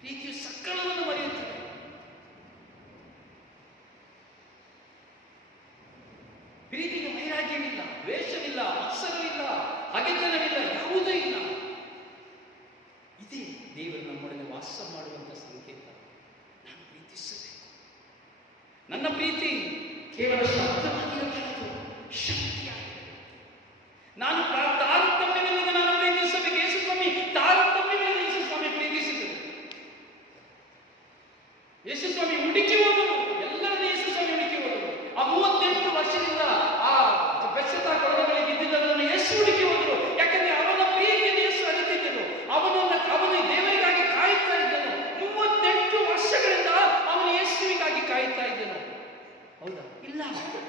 ಪ್ರೀತಿಯು ಸಕಲವನ್ನು ಮರೆಯುತ್ತದೆ. ಪ್ರೀತಿಗೆ ವೈರಾಗ್ಯವಿಲ್ಲ, ದ್ವೇಷವಿಲ್ಲ, ಮತ್ಸರವಿಲ್ಲ, ಹಗೆತನವಿಲ್ಲ, ಯಾವುದೂ ಇಲ್ಲ. ಇದೇ ದೇವರು ನಮ್ಮೊಡನೆ ವಾಸ ಮಾಡುವಂತ ಸಂಕೇತ. ನಾನು ಪ್ರೀತಿಸಬೇಕು. ನನ್ನ ಪ್ರೀತಿ ಕೇವಲ ಶಬ್ದವಾಗಿರಬಾರದು, ಶಕ್ತಿಯಾಗಿ. ನಾನು ತಾರತಮ್ಯವಿಲ್ಲದೆ ನಾನು ಪ್ರೀತಿಸಬೇಕು. ಯೇಸು ಸ್ವಾಮಿ ತಾರತಮ್ಯವಿಲ್ಲದೆ ಯೇಸು ಸ್ವಾಮಿ ಪ್ರೀತಿಸಿದರು. ಯೇಸು ಸ್ವಾಮಿ ಹುಡುಕಿ ಹೋದರು, ಎಲ್ಲರನ್ನು ಯೇಸು ಸ್ವಾಮಿ ಹುಡುಕಿ ಹೋದರು. ಆ 38 ವರ್ಷದಿಂದ ಆ ಬೆಚ್ಚತಾ ಕೊಳದಲ್ಲಿ ಬಿದ್ದಿದ್ದವರನ್ನು ಯೇಸು ಹುಡುಕಿ ಹೋದರು. ಯಾಕಂದ್ರೆ ಅವನ ಪ್ರೀತಿಯನ್ನು ಯೇಸು ಅರಿತಿದ್ದರು. ಅವನು ದೇವರಿಗಾಗಿ ಕಾಯುತ್ತಾ ಇದ್ದನು. 38 ವರ್ಷಗಳಿಂದ ಅವನು ಯೇಸುವಿಗಾಗಿ ಕಾಯುತ್ತಾ ಇದ್ದನು. ಹೌದಾ? ಇಲ್ಲ,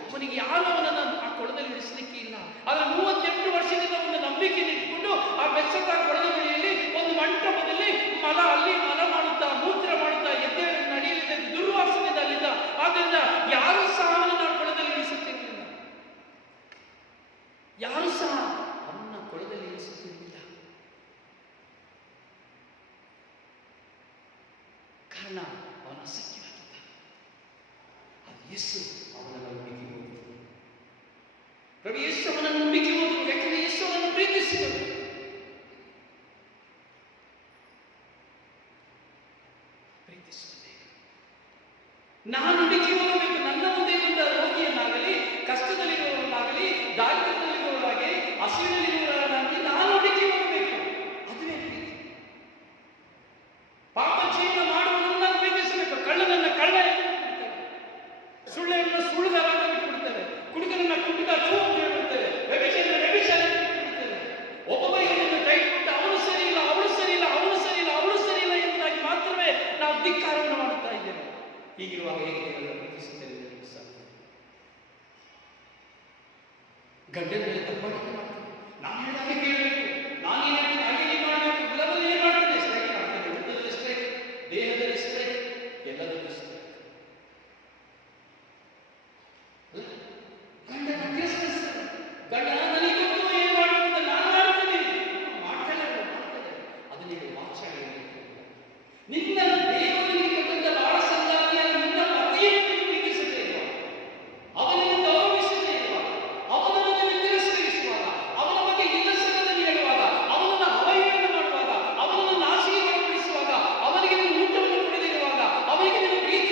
ಅವನಿಗೆ ಯಾರು ಅವನನ್ನು ಆ ಕೊಳದಲ್ಲಿ ಇಳಿಸಲಿಕ್ಕೆ ಇಲ್ಲ. ಆದ್ರೆ 38 ವರ್ಷದಿಂದ ಒಂದು ನಂಬಿಕೆಯನ್ನು ಇಟ್ಟುಕೊಂಡು ಆ ಬೆಚ್ಚತಾ ಕೊಳದ ಬಳಿಯಲ್ಲಿ ಒಂದು ಮಂಟಪದಲ್ಲಿ ಅಲ್ಲಿ ಮಲ ಮಾಡುತ್ತಾ, ಮೂತ್ರ ಮಾಡುತ್ತಾ, ಎದ್ದೇಳಿ ನಡೆಯಲಿದೆ, ದುರ್ವಾಸನೆಯಿಂದ ಅಲ್ಲಿದ್ದ. ಆದ್ರಿಂದ ಯಾರು ಸಹ ಅವನನ್ನು ಆ ಕೊಳದಲ್ಲಿ ಇಳಿಸುತ್ತಿರಲಿಲ್ಲ, ಯಾರು ಸಹ ಅವನ್ನ ಕೊಳದಲ್ಲಿ ಇಳಿಸುತ್ತಿರಲಿಲ್ಲ. ಕಾರಣ ಅವನ ಅಸಖ್ಯವಾಗಿದ್ದ. ಅದು ಯೇಸು ಅವನನ್ನು ಹುಡುಕಿ ಹೋದರು. ಪ್ರಭು ಯೇಸು ಅವನನ್ನು ಹುಡುಕಿ ಹೋದರು. ಯಾಕಂದ್ರೆ ಯೇಸು ಅವನನ್ನು ಪ್ರೀತಿಸಿದರು. ಪ್ರೀತಿಸುತ್ತದೆ. ನಾನು ಹುಡುಕಿ ಹೋಗಬೇಕು. ನನ್ನ ಮುಂದೆ ಇರುವಂತ ರೋಗಿಯನ್ನಾಗಲಿ, ಕಷ್ಟದಲ್ಲಿರುವವರನ್ನಾಗಲಿ, ದಾರಿದ್ರ್ಯದಲ್ಲಿರುವವರಾಗಲಿ, ಹಸಿವಿನಲ್ಲಿರುವವರನ್ನಾಗಲಿ ನಾನು ಹುಡುಕಿ ಹೋಗಬೇಕು. ಅದುವೇ ಪ್ರೀತಿ. ಪಾಪ ಜೀವನ ಮಾಡುವುದನ್ನು ನಾನು ಪ್ರೀತಿಸಬೇಕು. ಕಳ್ಳನನ್ನ ಕಳ್ಳ ಎಂದು ಬಿಟ್ಟುಬಿಡ್ತೇವೆ, ಸುಳ್ಳನ್ನು ಸುಳ್ಳುಗಾರ ಅಂತ ಬಿಟ್ಟುಬಿಡ್ತೇವೆ, ಕುಡುಕನನ್ನ ಕುಡುಕ ಚೂ ಅಂತ ಹೇಳ್ಬಿಡ್ತೇವೆ, ವ್ಯಭಿಚಾರ ವ್ಯಭಿಚಾರ ಅಂತ ಬಿಟ್ಟುಬಿಡ್ತೇವೆ. ಒಬ್ಬೊಬ್ಬರಿಗೆ ಟೈಟ್ ಕೊಟ್ಟು ಅವನು ಸರಿ ಇಲ್ಲ, ಅವಳು ಸರಿ ಇಲ್ಲ, ಅವನು ಸರಿ ಇಲ್ಲ, ಅವಳು ಸರಿ ಇಲ್ಲ ಎಂಬುದಾಗಿ ಮಾತ್ರವೇ ನಾವು ಧಿಕ್ಕಾರವನ್ನು ಮಾಡುತ್ತಾ ಇದ್ದೇವೆ. ಹೀಗಿರುವಾಗ ಹೇಗೆ ದೇವರನ್ನು ಪ್ರೀತಿಸುತ್ತೇವೆ? ಗಂಡನ ಮೇಲೆ ತಪ್ಪಾಡಿಕೆ ಮಾಡ್ತೇವೆ. ನಾನು ಹೇಳಿದಾಗ ಕೇಳಬೇಕು, ನಾನೇನು ಹೇಳ್ತೀನಿ ಹಾಗೆ ನೀವು ಮಾಡಬೇಕು. ಇಲ್ಲದಲ್ಲಿ ಏನು ಮಾಡ್ತೇನೆ? ಸ್ಟ್ರೈಕ್ ಮಾಡ್ತೇನೆ. ಊಟದಲ್ಲಿ ಸ್ಟ್ರೈಕ್, ದೇಹದಲ್ಲಿ ಸ್ಟ್ರೈಕ್, ಎಲ್ಲದಲ್ಲೂ ಸ್ಟ್ರೈಕ್. ಗಂಡನ ತಿರಸ್ಕರಿಸ್ತಾರೆ. ಗಂಡ ನನಗೆ ಗೊತ್ತು ಏನು ಮಾಡಬೇಕು, ನಾನು ಮಾಡ್ತೇನೆ, ಮಾಡ್ತೇನೆ. ಅದು ನೀವು ವಾಚಾಡಬೇಕು. ನಿನ್ನ ದೇವರಿಗೆ ಕೊಟ್ಟಂತ ಬಾಳ ಸಂಗಾತಿಯಾಗಿ ನಿನ್ನ ಪತಿಯನ್ನು ನೀನು ಪ್ರೀತಿಸದೇ ಇಲ್ವಾ? ಅವನನ್ನು ಗೌರವಿಸದೇ ಇಲ್ವಾ? ಅವನನ್ನು ನೀನು ತಿರಸ್ಕರಿಸುವಾಗ, ಅವನ ಬಗ್ಗೆ ಇಲ್ಲಸಲ್ಲದಲ್ಲಿ ಹೇಳುವಾಗ, ಅವನನ್ನು ಅವಹೇಳನ ಮಾಡುವಾಗ, ಅವನನ್ನು ನಾಚಿಕೆ ಒಳಪಡಿಸುವಾಗ, ಅವನಿಗೆ ನೀನು ಊಟವನ್ನು ಕೊಡದಿರುವಾಗ, ಅವನಿಗೆ ನೀನು ಪ್ರೀತಿ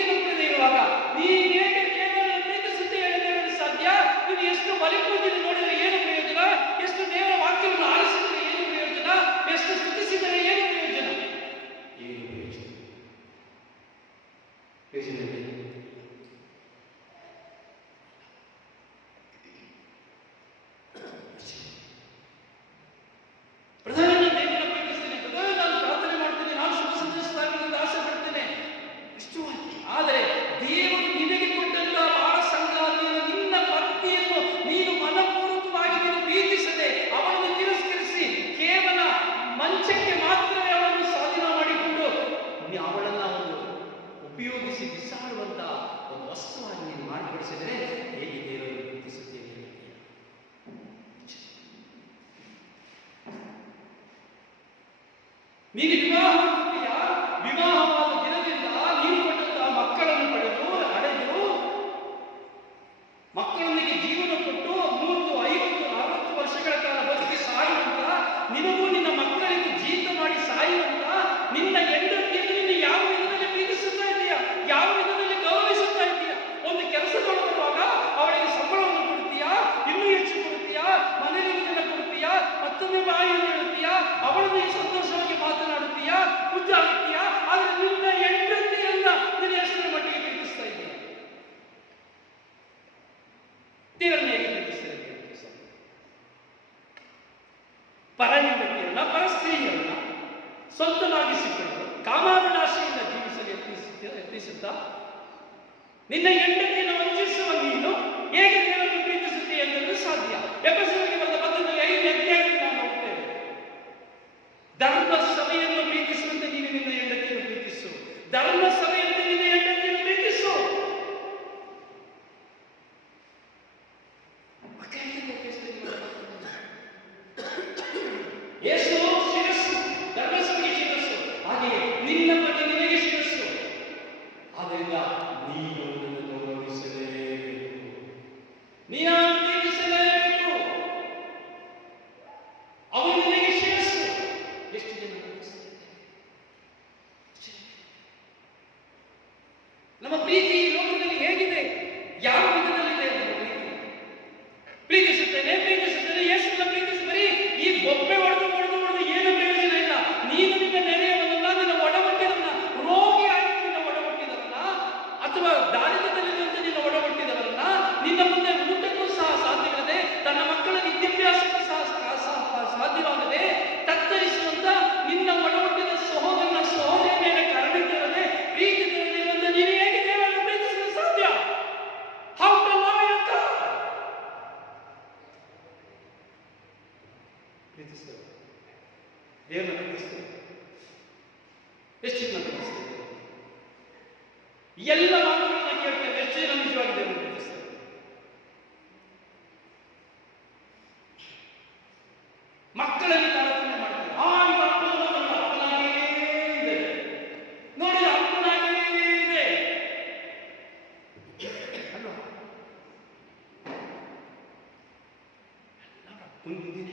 ನೀನು ವಿವಾಹ ಮಾಡುತ್ತೀಯಾ? ವಿವಾಹವಾದ ದಿನದಿಂದ ನೀನು ಕೊಟ್ಟಂತಹ ಮಕ್ಕಳನ್ನು ಪಡೆದು ಹಡೆದು ಮಕ್ಕಳೊಂದಿಗೆ ಜೀವನ ಕೊಟ್ಟು 30, 50, 40 ವರ್ಷಗಳ ಕಾಲ ಬದುಕಿ ಸಾಯುವಂತ, ನಿನಗೂ ನಿನ್ನ ಮಕ್ಕಳಿಗೂ ಜೀತ ಮಾಡಿ ಸಾಯುವಂತ ನಿನ್ನ ಹೆಂಡತಿಯನ್ನು ನೀನು ಯಾವ ವಿಧದಲ್ಲಿ ಪ್ರೀತಿಸುತ್ತಾ ಇದೆಯಾ? ಯಾವ ವಿಧದಲ್ಲಿ ಗೌರವಿಸುತ್ತಾ ಇದೆಯಾ? ಒಂದು ಕೆಲಸದೊಳಗೆ ಬರುವಾಗ ಅವಳಿಗೆ ಸಂಬಳವನ್ನು ಕೊಡ್ತೀಯಾ? ಇನ್ನೂ ಹೆಚ್ಚು ಕೊಡ್ತೀಯಾ? ಮನೆಯಲ್ಲಿ ಕೊಡ್ತೀಯಾ? ಮತ್ತೊಮ್ಮೆ ಬಾಯಿಯನ್ನು ಇಡುತ್ತೀಯಾ? ಅವಳನ್ನು ಸಂತೋಷವಾಗಿ ಮಾತನಾಡುತ್ತೀಯಾ? ಮುದ್ದಾಗುತ್ತೀಯಾ? ಆದರೆ ನಿನ್ನ ಹೆಂಡತಿಯನ್ನ ನೀನು ಎಷ್ಟರ ಮಟ್ಟಿಗೆ ಪ್ರೀತಿಸ್ತಾ ಇದೆಯಾ? ದೇವರನ್ನ ಹೇಗೆ ಪ್ರೀತಿಸ್ತಾರೆ? ಪರ ಹೆಂಡತಿಯನ್ನ, ಪರ ಸ್ತ್ರೀಯರನ್ನ ಸ್ವಂತವಾಗಿಸಿಕೊಂಡು ಕಾಮಾಭಿಲಾಷೆಯಿಂದ ಜೀವಿಸಲು ಯತ್ನಿಸುತ್ತಾ ನಿನ್ನ ಹೆಂಡತಿಯನ್ನು ವಂಚಿಸುವ ನೀನು ಹೇಗೆ ದೇವರನ್ನು ಪ್ರೀತಿಸುತ್ತೀಯ ಎಂಬುದು ಸಾಧ್ಯ. ಎಫೆಸರಿಗೆ ಬರೆದ ಪತ್ರದಲ್ಲಿ 5ನೇ ಅಧ್ಯಾಯದಲ್ಲಿ ನಾವು ನೋಡ್ತೇವೆ. ಧರ್ಮ ಸಭೆಯನ್ನು ಪ್ರೀತಿಸುವಂತೆ ನೀನು ನಿನ್ನ ಹೆಂಡತಿಯನ್ನು ಪ್ರೀತಿಸು. ಧರ್ಮ ಸಭೆಯಂತೆ ನಿನ್ನ ಹೆಂಡತಿಯನ್ನು ಪ್ರೀತಿಸು. ಯೇಸು ಶಿರಸ್ಸು, ಧರ್ಮಸಭೆಗೆ ಶಿರಸ್ಸು, ಹಾಗೆಯೇ ನಿನ್ನ ಬಗ್ಗೆ ನಿನಗೆ ಶಿರಸ್ಸು. ಆದ್ದರಿಂದ ನೀನು ಗೌರವಿಸಲೇಬೇಕು, ನೀನು ಪ್ರೀತಿಸಲೇಬೇಕು. ಅವನು ನಿನಗೆ ಶಿರಸ್ಸು. ಎಷ್ಟು ಜನ ನಮ್ಮ ಪ್ರೀತಿ ಈ ಲೋಕದಲ್ಲಿ ಹೇಗಿದೆ? ಯಾವ ವಿಧದಲ್ಲಿದೆ ನಮ್ಮ ಪ್ರೀತಿ? ಪ್ರೀತಿಸುತ್ತೇನೆ ಯೇಸುವನ್ನು ಪ್ರೀತಿಸಿ. ಬರೀ ಈ ಬೊಬ್ಬೆ ಹೊಡೆದು ಏನು ಪ್ರಯೋಜನ ಇಲ್ಲ. ನೀನು ನಿನ್ನ ನೆರೆಯವನನ್ನ, ನಿನ್ನ ಒಡಹುಟ್ಟಿದವನ, ರೋಗಿಯಾಗಿ ನಿನ್ನ ಒಡಹುಟ್ಟಿದವನ, ಅಥವಾ ದಾರಿದ್ರ್ಯದಲ್ಲಿರುವಂತೆ ನಿನ್ನ ಒಡಹುಟ್ಟಿದವರನ್ನ ನಿನ್ನ ಮುಂದೆ ಊಟಕ್ಕೂ ಸಹ ಸಾಧ್ಯವಿಲ್ಲದೆ, ತನ್ನ ಮಕ್ಕಳ ವಿದ್ಯಾಭ್ಯಾಸಕ್ಕೂ ಸಹ ಸಾಧ್ಯವಾಗದೆ ತತ್ತರಿಸುವಂತ ನಿನ್ನ ಒಡಹುಟ್ಟಿದ ಸಹೋದರನ ಸಹೋದರಿಯ ಮೇಲೆ ಕರುಣೆಯಿಲ್ಲದೆ, ಪ್ರೀತಿ ಇಲ್ಲದೆ ನೀನು ಹೇಗೆ ದೇವರನ್ನು ಪ್ರೀತಿಸಲು ಸಾಧ್ಯ? How to love your God? ಪ್ರೀತಿಸ್ತೇವೆ, ದೇವರನ್ನು ಪ್ರೀತಿಸ್ತೇವೆ. ಎಷ್ಟು ಜನ ಪ್ರೀತಿಸ್ತೇವೆ? ಎಲ್ಲ ಮಾತುಗಳನ್ನ ಕೇಳ್ತೇವೆ. ಎಷ್ಟು ಜನ ನಿಜವಾಗಿ ದೇವರನ್ನು ಪ್ರೀತಿಸ್ತೇವೆ? ಮಕ್ಕಳಲ್ಲಿ ತಾರತಮ್ಯ ಮಾಡ್ತೇವೆ. ಇದು ಅಪ್ಪನಾಗೇ ಇದೆ, ನೋಡಿ ಅಪ್ಪನಾಗೇ ಇದೆ ಅಲ್ವಾ? ಮುಂದಿನ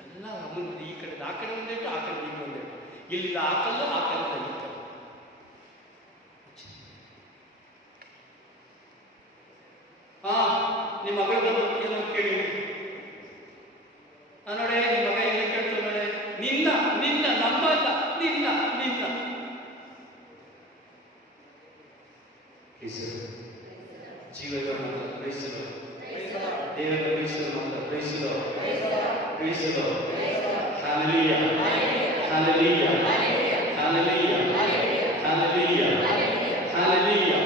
ಎಲ್ಲ ಮುಂದೆ ಈ ಕಡೆ ಆ ಕಡೆ ಒಂದೇಟು, ಆ ಕಡೆ ಈ ಒಂದೇಟು, ಇಲ್ಲಿಂದ ಆ ಕಲ್ಲು, ಆ ಕಲ್ಲಿಂದ ಈ ಕಲ್ಲು. ನಿಮ್ಮ ಮಗಳ ಬಂದು ಏನೋ ಕೇಳಿ ನೋಡೆ, ನಿಮ್ಮ ಮಗ ಏನು ಕೇಳ್ತಾರೆ ನೋಡೆ, ನಿನ್ನ ನಿನ್ನ ನಮ್ಮ ಅಲ್ಲ, ನಿನ್ನ ನಿನ್ನ ಜೀವನ ಬಯಸಲು, ದೇವರ ಬಯಸಲು ಬಯಸಲು ಬಯಸಲು. Hallelujah, hallelujah, hallelujah, hallelujah, hallelujah.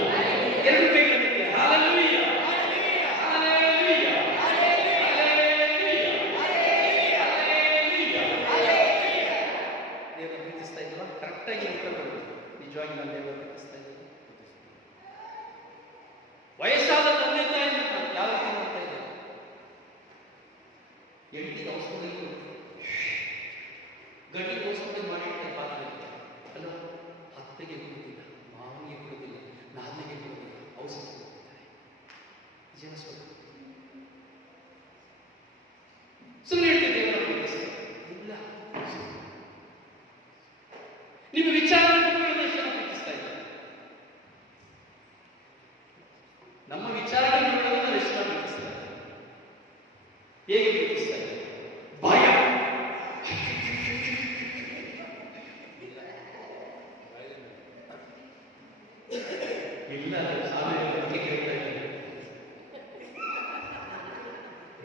ಎರಡು ಕೈಗಳಿವೆ. Hallelujah, hallelujah, hallelujah, hallelujah. ದೇವರನ್ನು ಪ್ರೀತಿಸ್ತಾ ಇದ್ದೀರಾ? ಕರೆಕ್ಟಾಗಿ ಹೇಳ್ಕೊಂಡು ನಿಜವಾಗಿ ನಾನು ದೇವರನ್ನು ಪ್ರೀತಿಸ್ತಾ ಇದ್ದೀನಿ. ವಯಸ್ಸಾದ ತಂದೆ ತಾಯಿ ಯಾವ ರೀತಿ ಮಾಡ್ತಾ ಇದ್ದಾರೆ? ಎಂಟಿಗೆ ಔಷಧಿ ಗಂಟೆ ಔಷಧಿ ಮಾಡಿರ್ತಾರೆ ಪಾತ್ರೆ ಅಲ್ಲ, ಹತ್ತೆಗೆ ಕೊಡುವುದಿಲ್ಲ, ಮಾವನಿಗೆ ಕೊಡುವುದಿಲ್ಲ, ನಾಲ್ನಿಗೆ ಕೊಡುವುದಿಲ್ಲ, ಔಷಧಿ ಕೊಡುತ್ತಾರೆ. ಜನ ಸುಮ್ಮನೆ ಹೇಳ್ತೀವಿ ದೇವರ ಪ್ರೀತಿಸ್ತಾರೆ ಇಲ್ಲ. ನಿಮ್ಮ ವಿಚಾರಗಳನ್ನು ಎಷ್ಟು ಜನ ಪ್ರೀತಿಸ್ತಾ ಇದ್ದಾರೆ? ನಮ್ಮ ವಿಚಾರಗಳನ್ನು ಎಷ್ಟು ಜನ ಪ್ರೀತಿಸ್ತಾರೆ? ಹೇಗೆ ಪ್ರೀತಿಸ್ತಾ ಇದ್ದಾರೆ? ಭಯ ಇಲ್ಲ, ಸಾಮಾನ್ಯ ಬಗ್ಗೆ ಕೇಳ್ತಾ ಇದ್ದಾರೆ.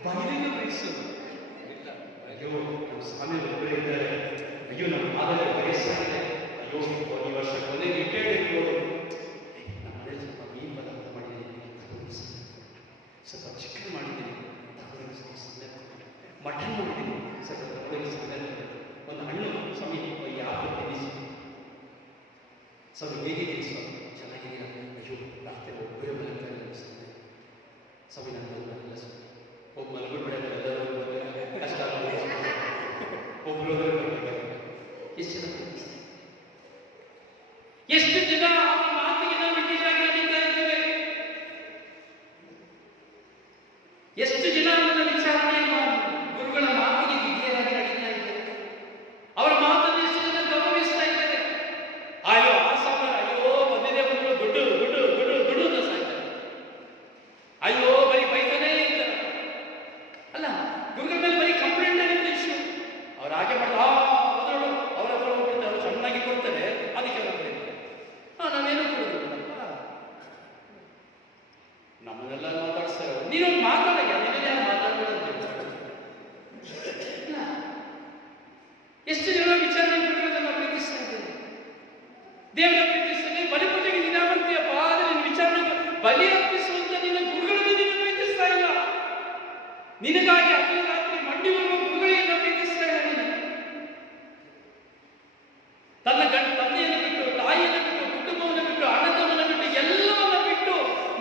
ಭಯದಿಂದ ಪ್ರೀತಿಸೋದು ಇಲ್ಲ. ಅಯ್ಯೋ ನಮ್ಮ ಸ್ವಾಮಿ ಒಬ್ಬರೇ ಇದ್ದಾರೆ, ಅಯ್ಯೋ ನಮ್ಮ ಮಾದರಿ ವಯಸ್ಸಾಗಿದೆ, ಅಯ್ಯೋ ಈ ವರ್ಷ ಕೊನೆಗೆ ರಿಟೈರ್ಡ್ ಇರ್ಬೋದು, ನಮ್ಮದೇ ಸ್ವಲ್ಪ ಮೀನು ಪದಾರ್ಥ ಮಾಡಿದ್ದೀನಿ, ಸ್ವಲ್ಪ ಚಿಕನ್ ಮಾಡಿದ್ದೀನಿ, ತಗೊಳ್ಳಿ ಸ್ವಲ್ಪ ಸಮಯ ಕೊಟ್ಟು, ಮಟನ್ ಮಾಡಿದ್ದೀನಿ, ಸ್ವಲ್ಪ ತಗೊಳ್ಳಿ ಸಮಯ ಕೊಟ್ಟು, ಒಂದು ಹಣ್ಣು ಸ್ವಾಮಿ ಯಾವ ತಿನ್ನಿಸಿ, ಸ್ವಾಮಿ ಹೇಗಿದ್ದೀನಿ ಸ್ವಾಮಿ? ಚೆನ್ನಾಗಿದ್ದೀರಾ? ಅಯ್ಯೋ ರಾತ್ರಿ ಒಬ್ಬರೇ ಮಲಗ್ತಾರೆ ಅನಿಸ್ತದೆ ಸ್ವಾಮಿ, ನನ್ನ ಮಲಗಲ್ಲ ಸ್ವಾಮಿ, ಹೋಗಿ ಮಲಗು ಬಿಡ, ಎಲ್ಲರೂ ಕಷ್ಟ ಒಬ್ಬರು ಬರ್ತಾರೆ. ಈ ಜನ ಪ್ರೀತಿಸ್ತಾರೆ? ಎಷ್ಟು ಜನ ಅವರ ಮಾತಿಗೆ ನಾವು ವಿಧೇಯರಾಗಿ ನಡೀತಾ ಇದ್ದೇವೆ? ಎಷ್ಟು ಜನ ನನ್ನ ವಿಚಾರಣೆ ಗುರುಗಳ ಮಾತಿಗೆ ವಿಧೇಯರಾಗಿ ನಡೀತಾ ಇದ್ದೇವೆ? ಅವರ ಮಾತನ್ನು ಎಷ್ಟು ಜನ ಗೌರವಿಸ್ತಾ ಇದ್ದಾರೆ? ಅಯ್ಯೋ ಆ ಸಾಂಬಾರ, ಅಯ್ಯೋ ಬಂದಿದೆ ಬಂದು ದುಡ್ಡು ದುಡ್ಡು ದುಡ್ಡು ದುಡ್ಡು ಅಂತ ಸಾಯ್ತಾರೆ. ಅಯ್ಯೋ ಬರೀ ಬೈತಾನೇ ಇರ್ತಾರೆ. ಅಲ್ಲ, ಗುರುಗಳ ಮೇಲೆ ಬರೀ ಕಂಪ್ಲೇಂಟ್ ನಿಮ್ದು ಇಶ್ಯೂ. ಅವ್ರು ಹಾಗೆ ಮಾಡ್ತಾ ಮೊದಲು ಅವ್ರ ಹತ್ರ ಹೋಗ್ಬಿಡ್ತಾರೆ, ಅವ್ರು ಚೆನ್ನಾಗಿ ಕೊಡ್ತಾರೆ, ಅದಕ್ಕೆ ಅವ್ರು ಹೇಳ್ತಾರೆ ನಾವೇನು ಕೊಡೋದಿಲ್ಲಪ್ಪ. ನಮ್ಮನ್ನೆಲ್ಲ ಮಾತಾಡಿಸ್ತಾರೆ. ನೀನು ಮಾತಾಡಲ್ಲ, ನಿನ್ನೆ ಯಾರು ಮಾತಾಡೋದು? ಎಷ್ಟು ಜನ ವಿಚಾರಣೆ ಗುರುಗಳನ್ನ ಪ್ರೀತಿಸ್ತಾ ಇದ್ದೇವೆ? ದೇವರ ಪ್ರೀತಿಸ್ತೇನೆ, ಬಲಿಪೂಜೆಗೆ ನಿನ್ನ ಬರ್ತೀಯಪ್ಪ, ಆದರೆ ನಿನ್ನ ವಿಚಾರಣೆಗೆ ಬಲಿ ಅರ್ಪಿಸುವಂತ ನಿನ್ನ ಗುರುಗಳನ್ನು ನೀನು ಪ್ರೀತಿಸ್ತಾ ಇಲ್ಲ. ನಿನಗಾಗಿ ಹಗಲು ರಾತ್ರಿ ಮಂಡಿ ಬರುವ ಗುರುಗಳಿಗೆ ಪ್ರೀತಿಸ್ತಾ ಇಲ್ಲ. ನೀನು ತನ್ನ ತಂದೆಯನ್ನು ಬಿಟ್ಟು, ತಾಯಿಯನ್ನು ಬಿಟ್ಟು, ಕುಟುಂಬವನ್ನು ಬಿಟ್ಟು, ಅಣ್ಣತಮ್ಮನ ಬಿಟ್ಟು, ಎಲ್ಲವನ್ನ ಬಿಟ್ಟು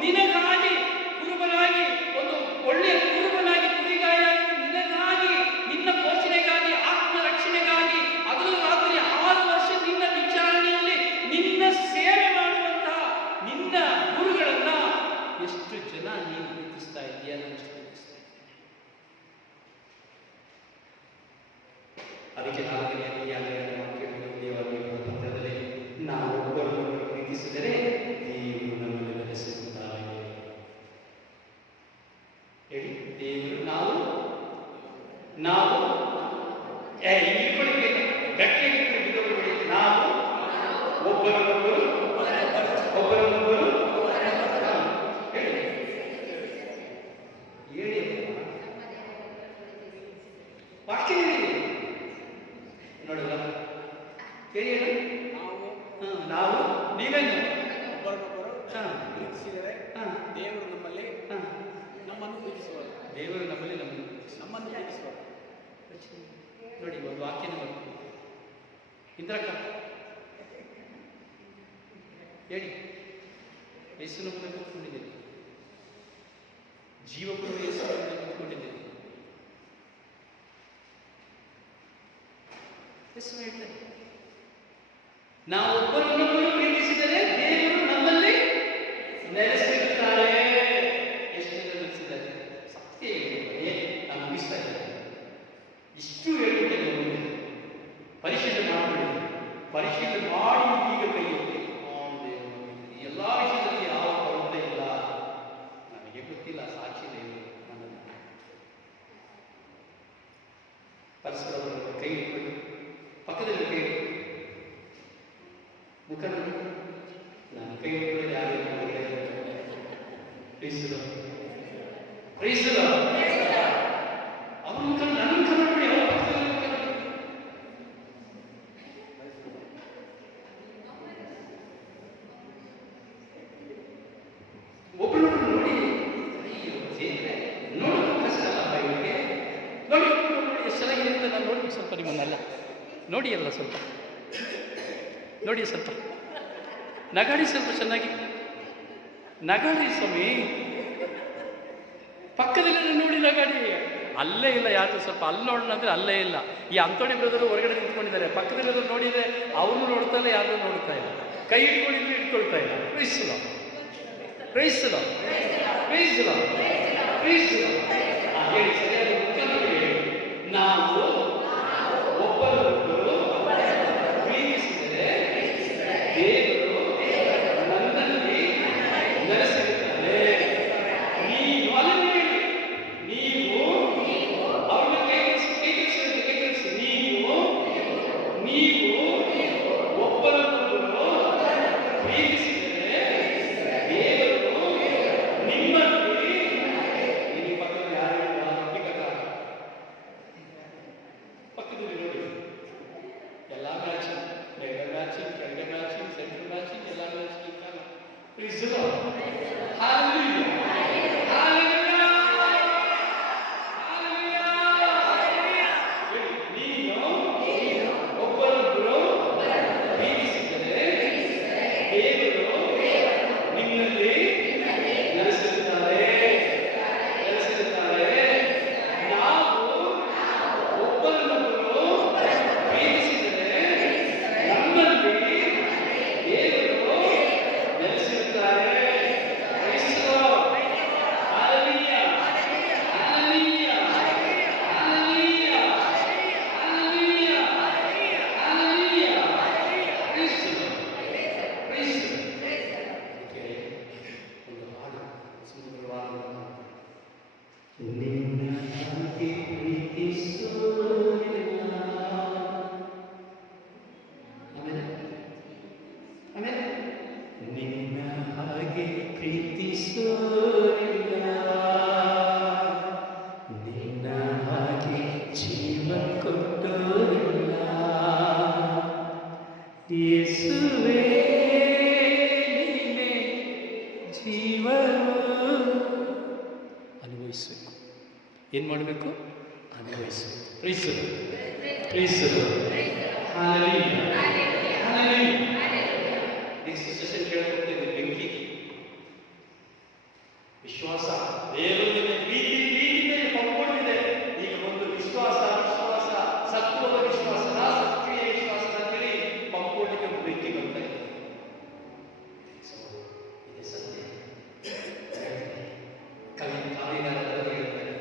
ನಿನಗಾಗಿ ಕುರುಬನಾಗಿ, ಒಂದು ಒಳ್ಳೆಯ ಕುರುಬನಾಗಿ, ಕುರಿಗಾಯಾಗಿ, ನಿನಗಾಗಿ, ನಿನ್ನ ಪೋಷಣೆಗಾಗಿ, ಆತ್ಮ ರಕ್ಷಣೆಗಾಗಿ ಹಗಲು ರಾತ್ರಿ 6 ವರ್ಷ ನಿನ್ನ ವಿಚಾರಣೆಯಲ್ಲಿ ನಿನ್ನ ಸೇವೆ ಮಾಡುವಂತಹ ನಿನ್ನ ಗುರುಗಳನ್ನ ಎಷ್ಟು ಜನ ನೀನು ಪ್ರೀತಿಸ್ತಾ ಇದೆಯಾ? ಎಷ್ಟು ಪ್ರೀತಿಸ್ತಾ ಇದ್ದೀಯ? ಅದಕ್ಕೆ 4ನೇ ಪತ್ರದಲ್ಲಿ ನಾವು ಒಬ್ಬರನ್ನೊಬ್ಬರು ಪ್ರೀತಿಸಿದರೆ ದೇವರು ನಮ್ಮನ್ನು ನೆಲೆಸಿರುತ್ತಾರೆ. ಹೇಳಿ, ದೇವರು ನಾವು ಗಟ್ಟಿಯಾಗಿ ನಾವು ಒಬ್ಬರನ್ನೊಬ್ಬರು ಹೇಳಿ ವಾಕ್ಯ ಹೇಳಿ ನೋಡುವ ಹೇಳಿ ಹೇಳಿ. ನಾವು ನೀವೇನು ಒಬ್ಬರನ್ನೊಬ್ಬರು ಪ್ರೀತಿಸಿದರೆ ದೇವರು ನಮ್ಮಲ್ಲಿ ನಮ್ಮನ್ನು ಪ್ರೀತಿಸುವರು. ದೇವರು ನಮ್ಮಲ್ಲಿ ನಮ್ಮನ್ನು ಪ್ರೀತಿಸುವರು. ನೋಡಿ, ಒಂದು ವಾಕ್ಯನ ಇಂದ್ರಕ್ಕ ಹೇಳಿ. ಯೇಸುವಿನ ಮುಂದೆ ಕೂತ್ಕೊಂಡಿದ್ದೇನೆ, ಜೀವಪುರ ಯೇಸುವಿನ ಮುಂದೆ ಕೂತ್ಕೊಂಡಿದ್ದೇನೆ. ಯೇಸು ಹೇಳ್ತಾರೆ, ನಾವು ಒಬ್ಬರನ್ನೊಬ್ಬರು ಪ್ರೀತಿಸಿದರೆ ದೇವರು ನಮ್ಮಲ್ಲಿ ನೆಲೆಸಿರುತ್ತಾರೆ. ಎಷ್ಟು ಜನ ನೆಲೆಸಿದ್ದಾರೆ? ಸತ್ಯ ನಾನು ಮುಗಿಸ್ತಾ ಇದ್ದೇನೆ. ಇಷ್ಟು ಹೇಳ್ಬಿಟ್ಟೆ. ಪರಿಶೀಲನೆ ಮಾಡಬೇಡಿ, ಪರಿಶೀಲನೆ ಮಾಡಿ ಈಗ ಕೈ ಎತ್ತಿ. ಎಲ್ಲ ವಿಷಯದಲ್ಲಿ ಯಾವ ಕೊರತೆ ಇಲ್ಲ. ನನಗೆ ಗೊತ್ತಿಲ್ಲ, ಸಾಕ್ಷಿ ದೇವರು ನನ್ನನ್ನು. ಪರಸ್ಪರ ಕೈ ಇಟ್ಕೊಳ್ಳಿ, ಪಕ್ಕದಲ್ಲಿ ಕೈ ಇಟ್ಕೊಳ್ಳಿ, ಮುಖ ನೋಡಿ. ನಾನು ಕೈ ಇಟ್ಕೊಳ್ಳಿ, ಯಾರು ಪ್ರೀಸಲು ಅವ್ರ ಮುಖ ನನ್ನ ಮುಖ ನೋಡಿ, ಅವ್ರ ಪಕ್ಕದಲ್ಲಿ ಮುಖ ನೋಡಿ. ಒಬ್ಬರೊಬ್ಬರು ನೋಡಿ. ನೋಡೋದು ಕಷ್ಟ ಅಲ್ಲ ಇವರಿಗೆ. ನೋಡಿ ಎಷ್ಟು ಚೆನ್ನಾಗಿದೆ ಅಂತ ನಾನು ನೋಡಿ ಸ್ವಲ್ಪ ನಿಮ್ಮನ್ನೆಲ್ಲ ನೋಡಿ, ಅಲ್ಲ ಸ್ವಲ್ಪ ನೋಡಿ, ಸ್ವಲ್ಪ ನಗಾಡಿ, ಸ್ವಲ್ಪ ಚೆನ್ನಾಗಿ ನಗಾಡಿ ಸ್ವಾಮಿ. ಪಕ್ಕದಲ್ಲಿ ನೋಡಿ ನಗಾಡಿ. ಅಲ್ಲೇ ಇಲ್ಲ ಯಾರು, ಸ್ವಲ್ಪ ಅಲ್ಲಿ ನೋಡೋಣ ಅಂದರೆ ಅಲ್ಲೇ ಇಲ್ಲ. ಈ ಅಂತೋಣಿ ಬ್ರದರು ಹೊರಗಡೆ ನಿಂತ್ಕೊಂಡಿದ್ದಾರೆ. ಪಕ್ಕದಲ್ಲಿರೋದು ನೋಡಿದರೆ ಅವ್ರನ್ನೂ ನೋಡ್ತಾ ಇಲ್ಲ, ಯಾರನ್ನೂ ನೋಡ್ತಾ ಇಲ್ಲ. ಕೈ ಇಟ್ಕೊಂಡಿದ್ರು ಇಟ್ಕೊಳ್ತಾ ಇಲ್ಲ. ಪ್ರೀಸಲ ಪ್ರೀಸಲ ಪ್ರೀಸಲ ಪ್ರೀಸಲ ಹೇಳಿ, ಸರಿಯಾದ ಮುಖ ನೋಡಿ ಹೇಳಿ. ನಾವು ಒಬ್ಬರೊಬ್ಬರು ಪ್ರೀತಿಸಿದರೆ ದೇವರು ನನ್ನಲ್ಲಿ ನೆಲೆಸಿರುತ್ತಾರೆ. ನೀವು ಅಲ್ಲಿ ನೀವು ಅವ್ರನ್ನ ಕೈಗೆಲಿಸಿ ನೀವು ಒಬ್ಬರನ್ನೊಬ್ಬರು ಪ್ರೀತಿಸಿದರೆ ದೇವರು ನಿಮ್ಮಲ್ಲಿ. ನಿಮ್ಮ ಪಕ್ಕದಲ್ಲಿ ಯಾರು ನಿನ್ನ ಹಾಗೆ ಜೀವ ಕೊಟ್ಟೋರಿಲ್ಲ ಯೇಸುವೇ ನೀನೇ ಜೀವನು. ಅನುಭವಿಸಬೇಕು. ಏನು ಮಾಡಬೇಕು? ಅನುಭವಿಸಬೇಕು. ಪ್ರೀಸರು ಪ್ರೀಸರು ನೆಕ್ಸ್ಟ್ ಸೆಷನ್ ಕೇಳ್ಕೊಡ್ತೇವೆ. ಬೆಂಕಿ ವಿಶ್ವಾಸ ದೇವರ ಪ್ರೀತಿ ಪಕ್ಕೊಂಡಿದೆ. ಈಗ ಒಂದು ವಿಶ್ವಾಸ ಸತ್ವದ ವಿಶ್ವಾಸ, ಸಕ್ರಿಯ ವಿಶ್ವಾಸ ಅಂತೇಳಿ ಪಕ್ಕೊಳ್ಳಿಕ್ಕೆ ಬೆಂಕಿ ಬರ್ತಾ ಇದೆ. ಇದೆ ಸತ್ಯ. ಕಾವ್ಯಗಾರರು ಹೇಳ್ತಾರೆ,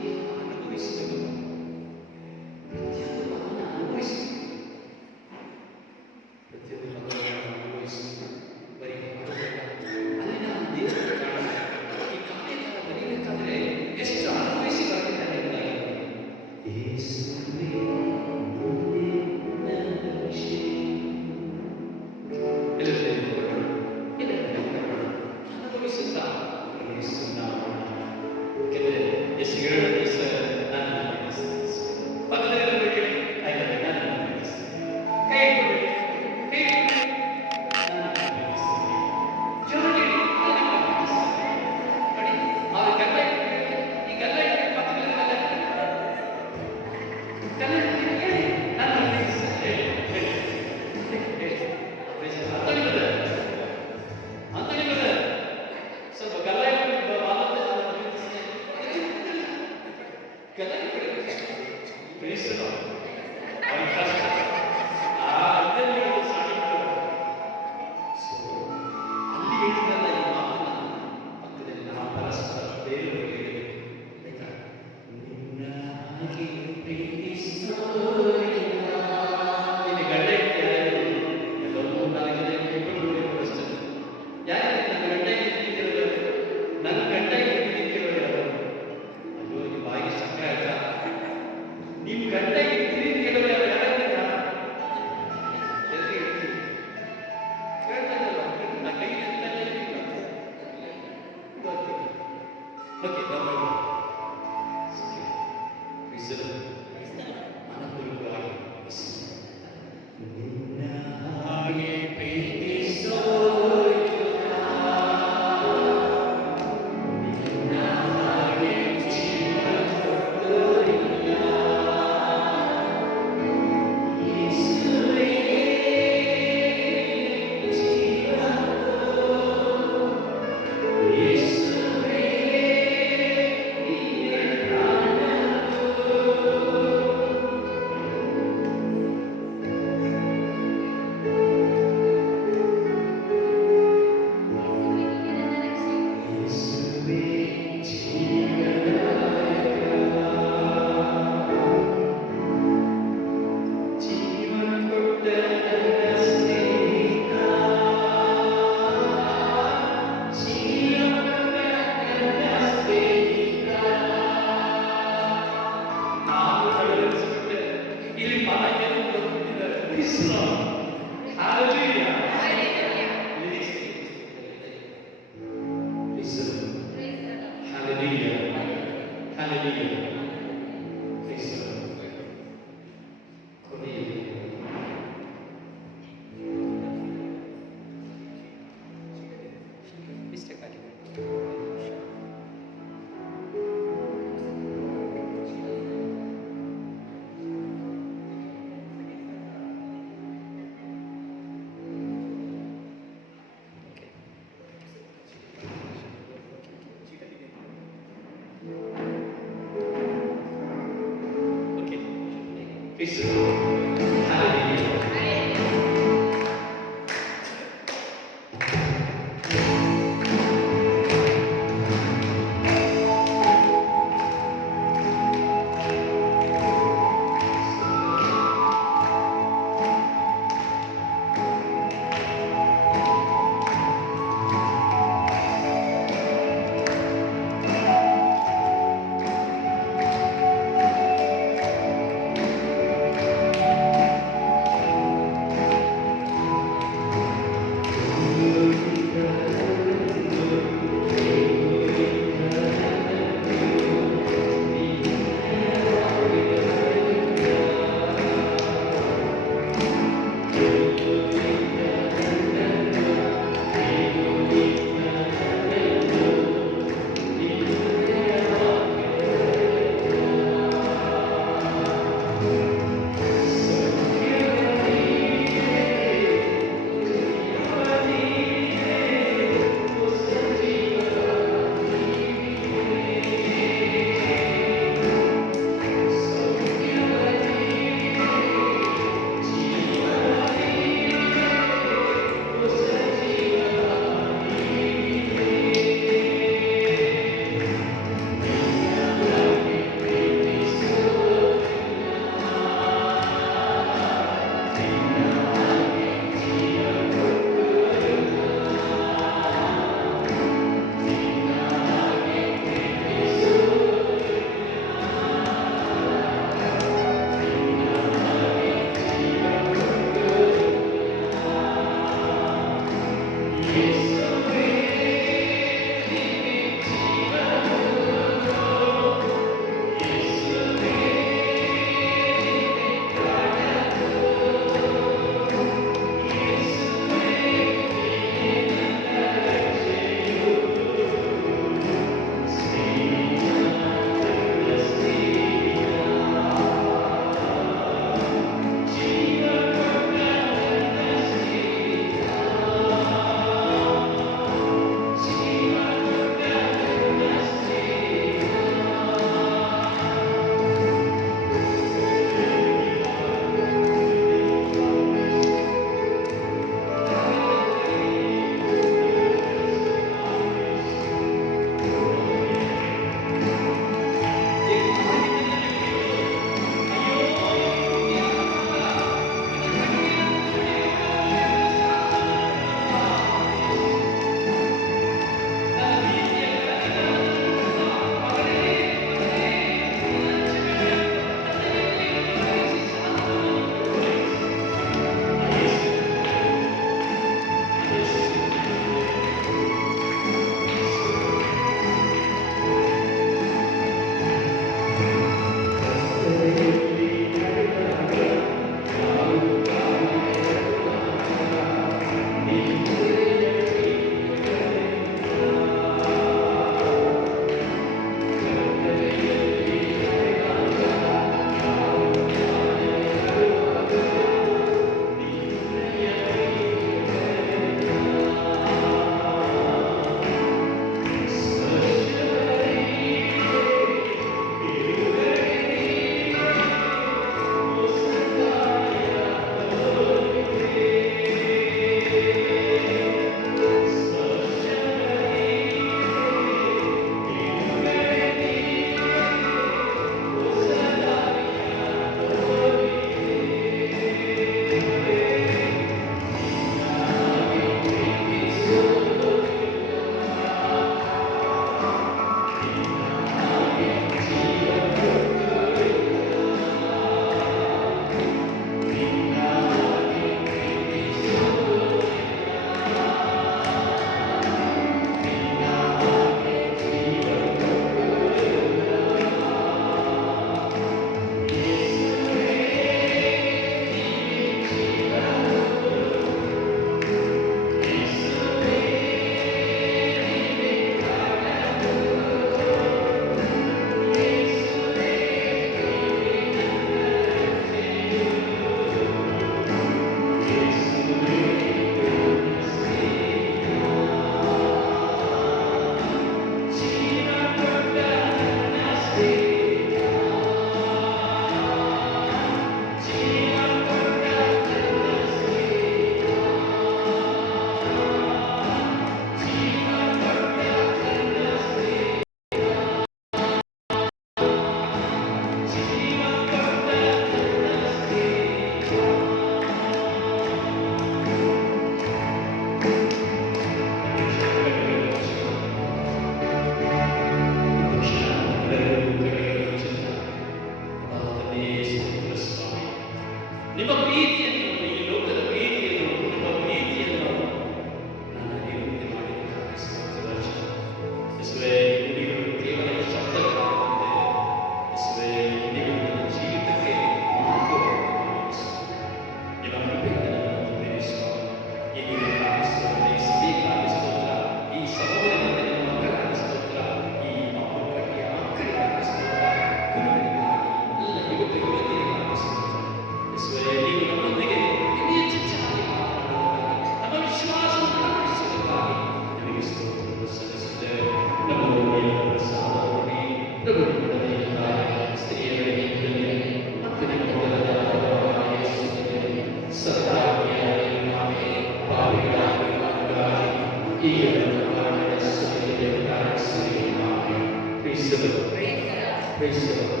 Praise the Lord.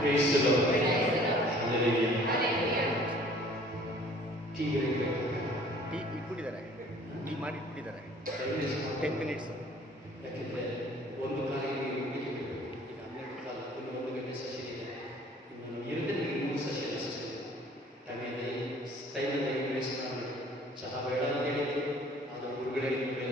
Praise the Lord. Hallelujah. Tea break tea ಇಟ್ಬಿಟ್ಟಿದ್ದಾರೆ, ಟೀ ಮಾಡಿ ಇಟ್ಬಿಟ್ಟಿದ್ದಾರೆ 10 ಮಿನಿಟ್ಸ್. ಯಾಕೆಂದರೆ ಒಂದು ಕಾಲಿಗೆ ಮುಗಿಬೇಕು. ಈಗ 12 ಕಾಲ ಇನ್ನು 1 ಗಂಟೆ ಸೆಷನ್ ಇದೆ. ಇನ್ನು 2 ಗಂಟೆಗೆ 3 ಸೆಷನ್ ಅಷ್ಟೇ. ಟೈಮಲ್ಲಿ ಇನ್ವೆಸ್ಟ್ ಮಾಡಬೇಕು. ಚಹಾ ಬೇಡ ಅಂತ ಹೇಳಿದ್ರು, ಅದು ಗುರುಗಳೇ ನಿಮಗೆ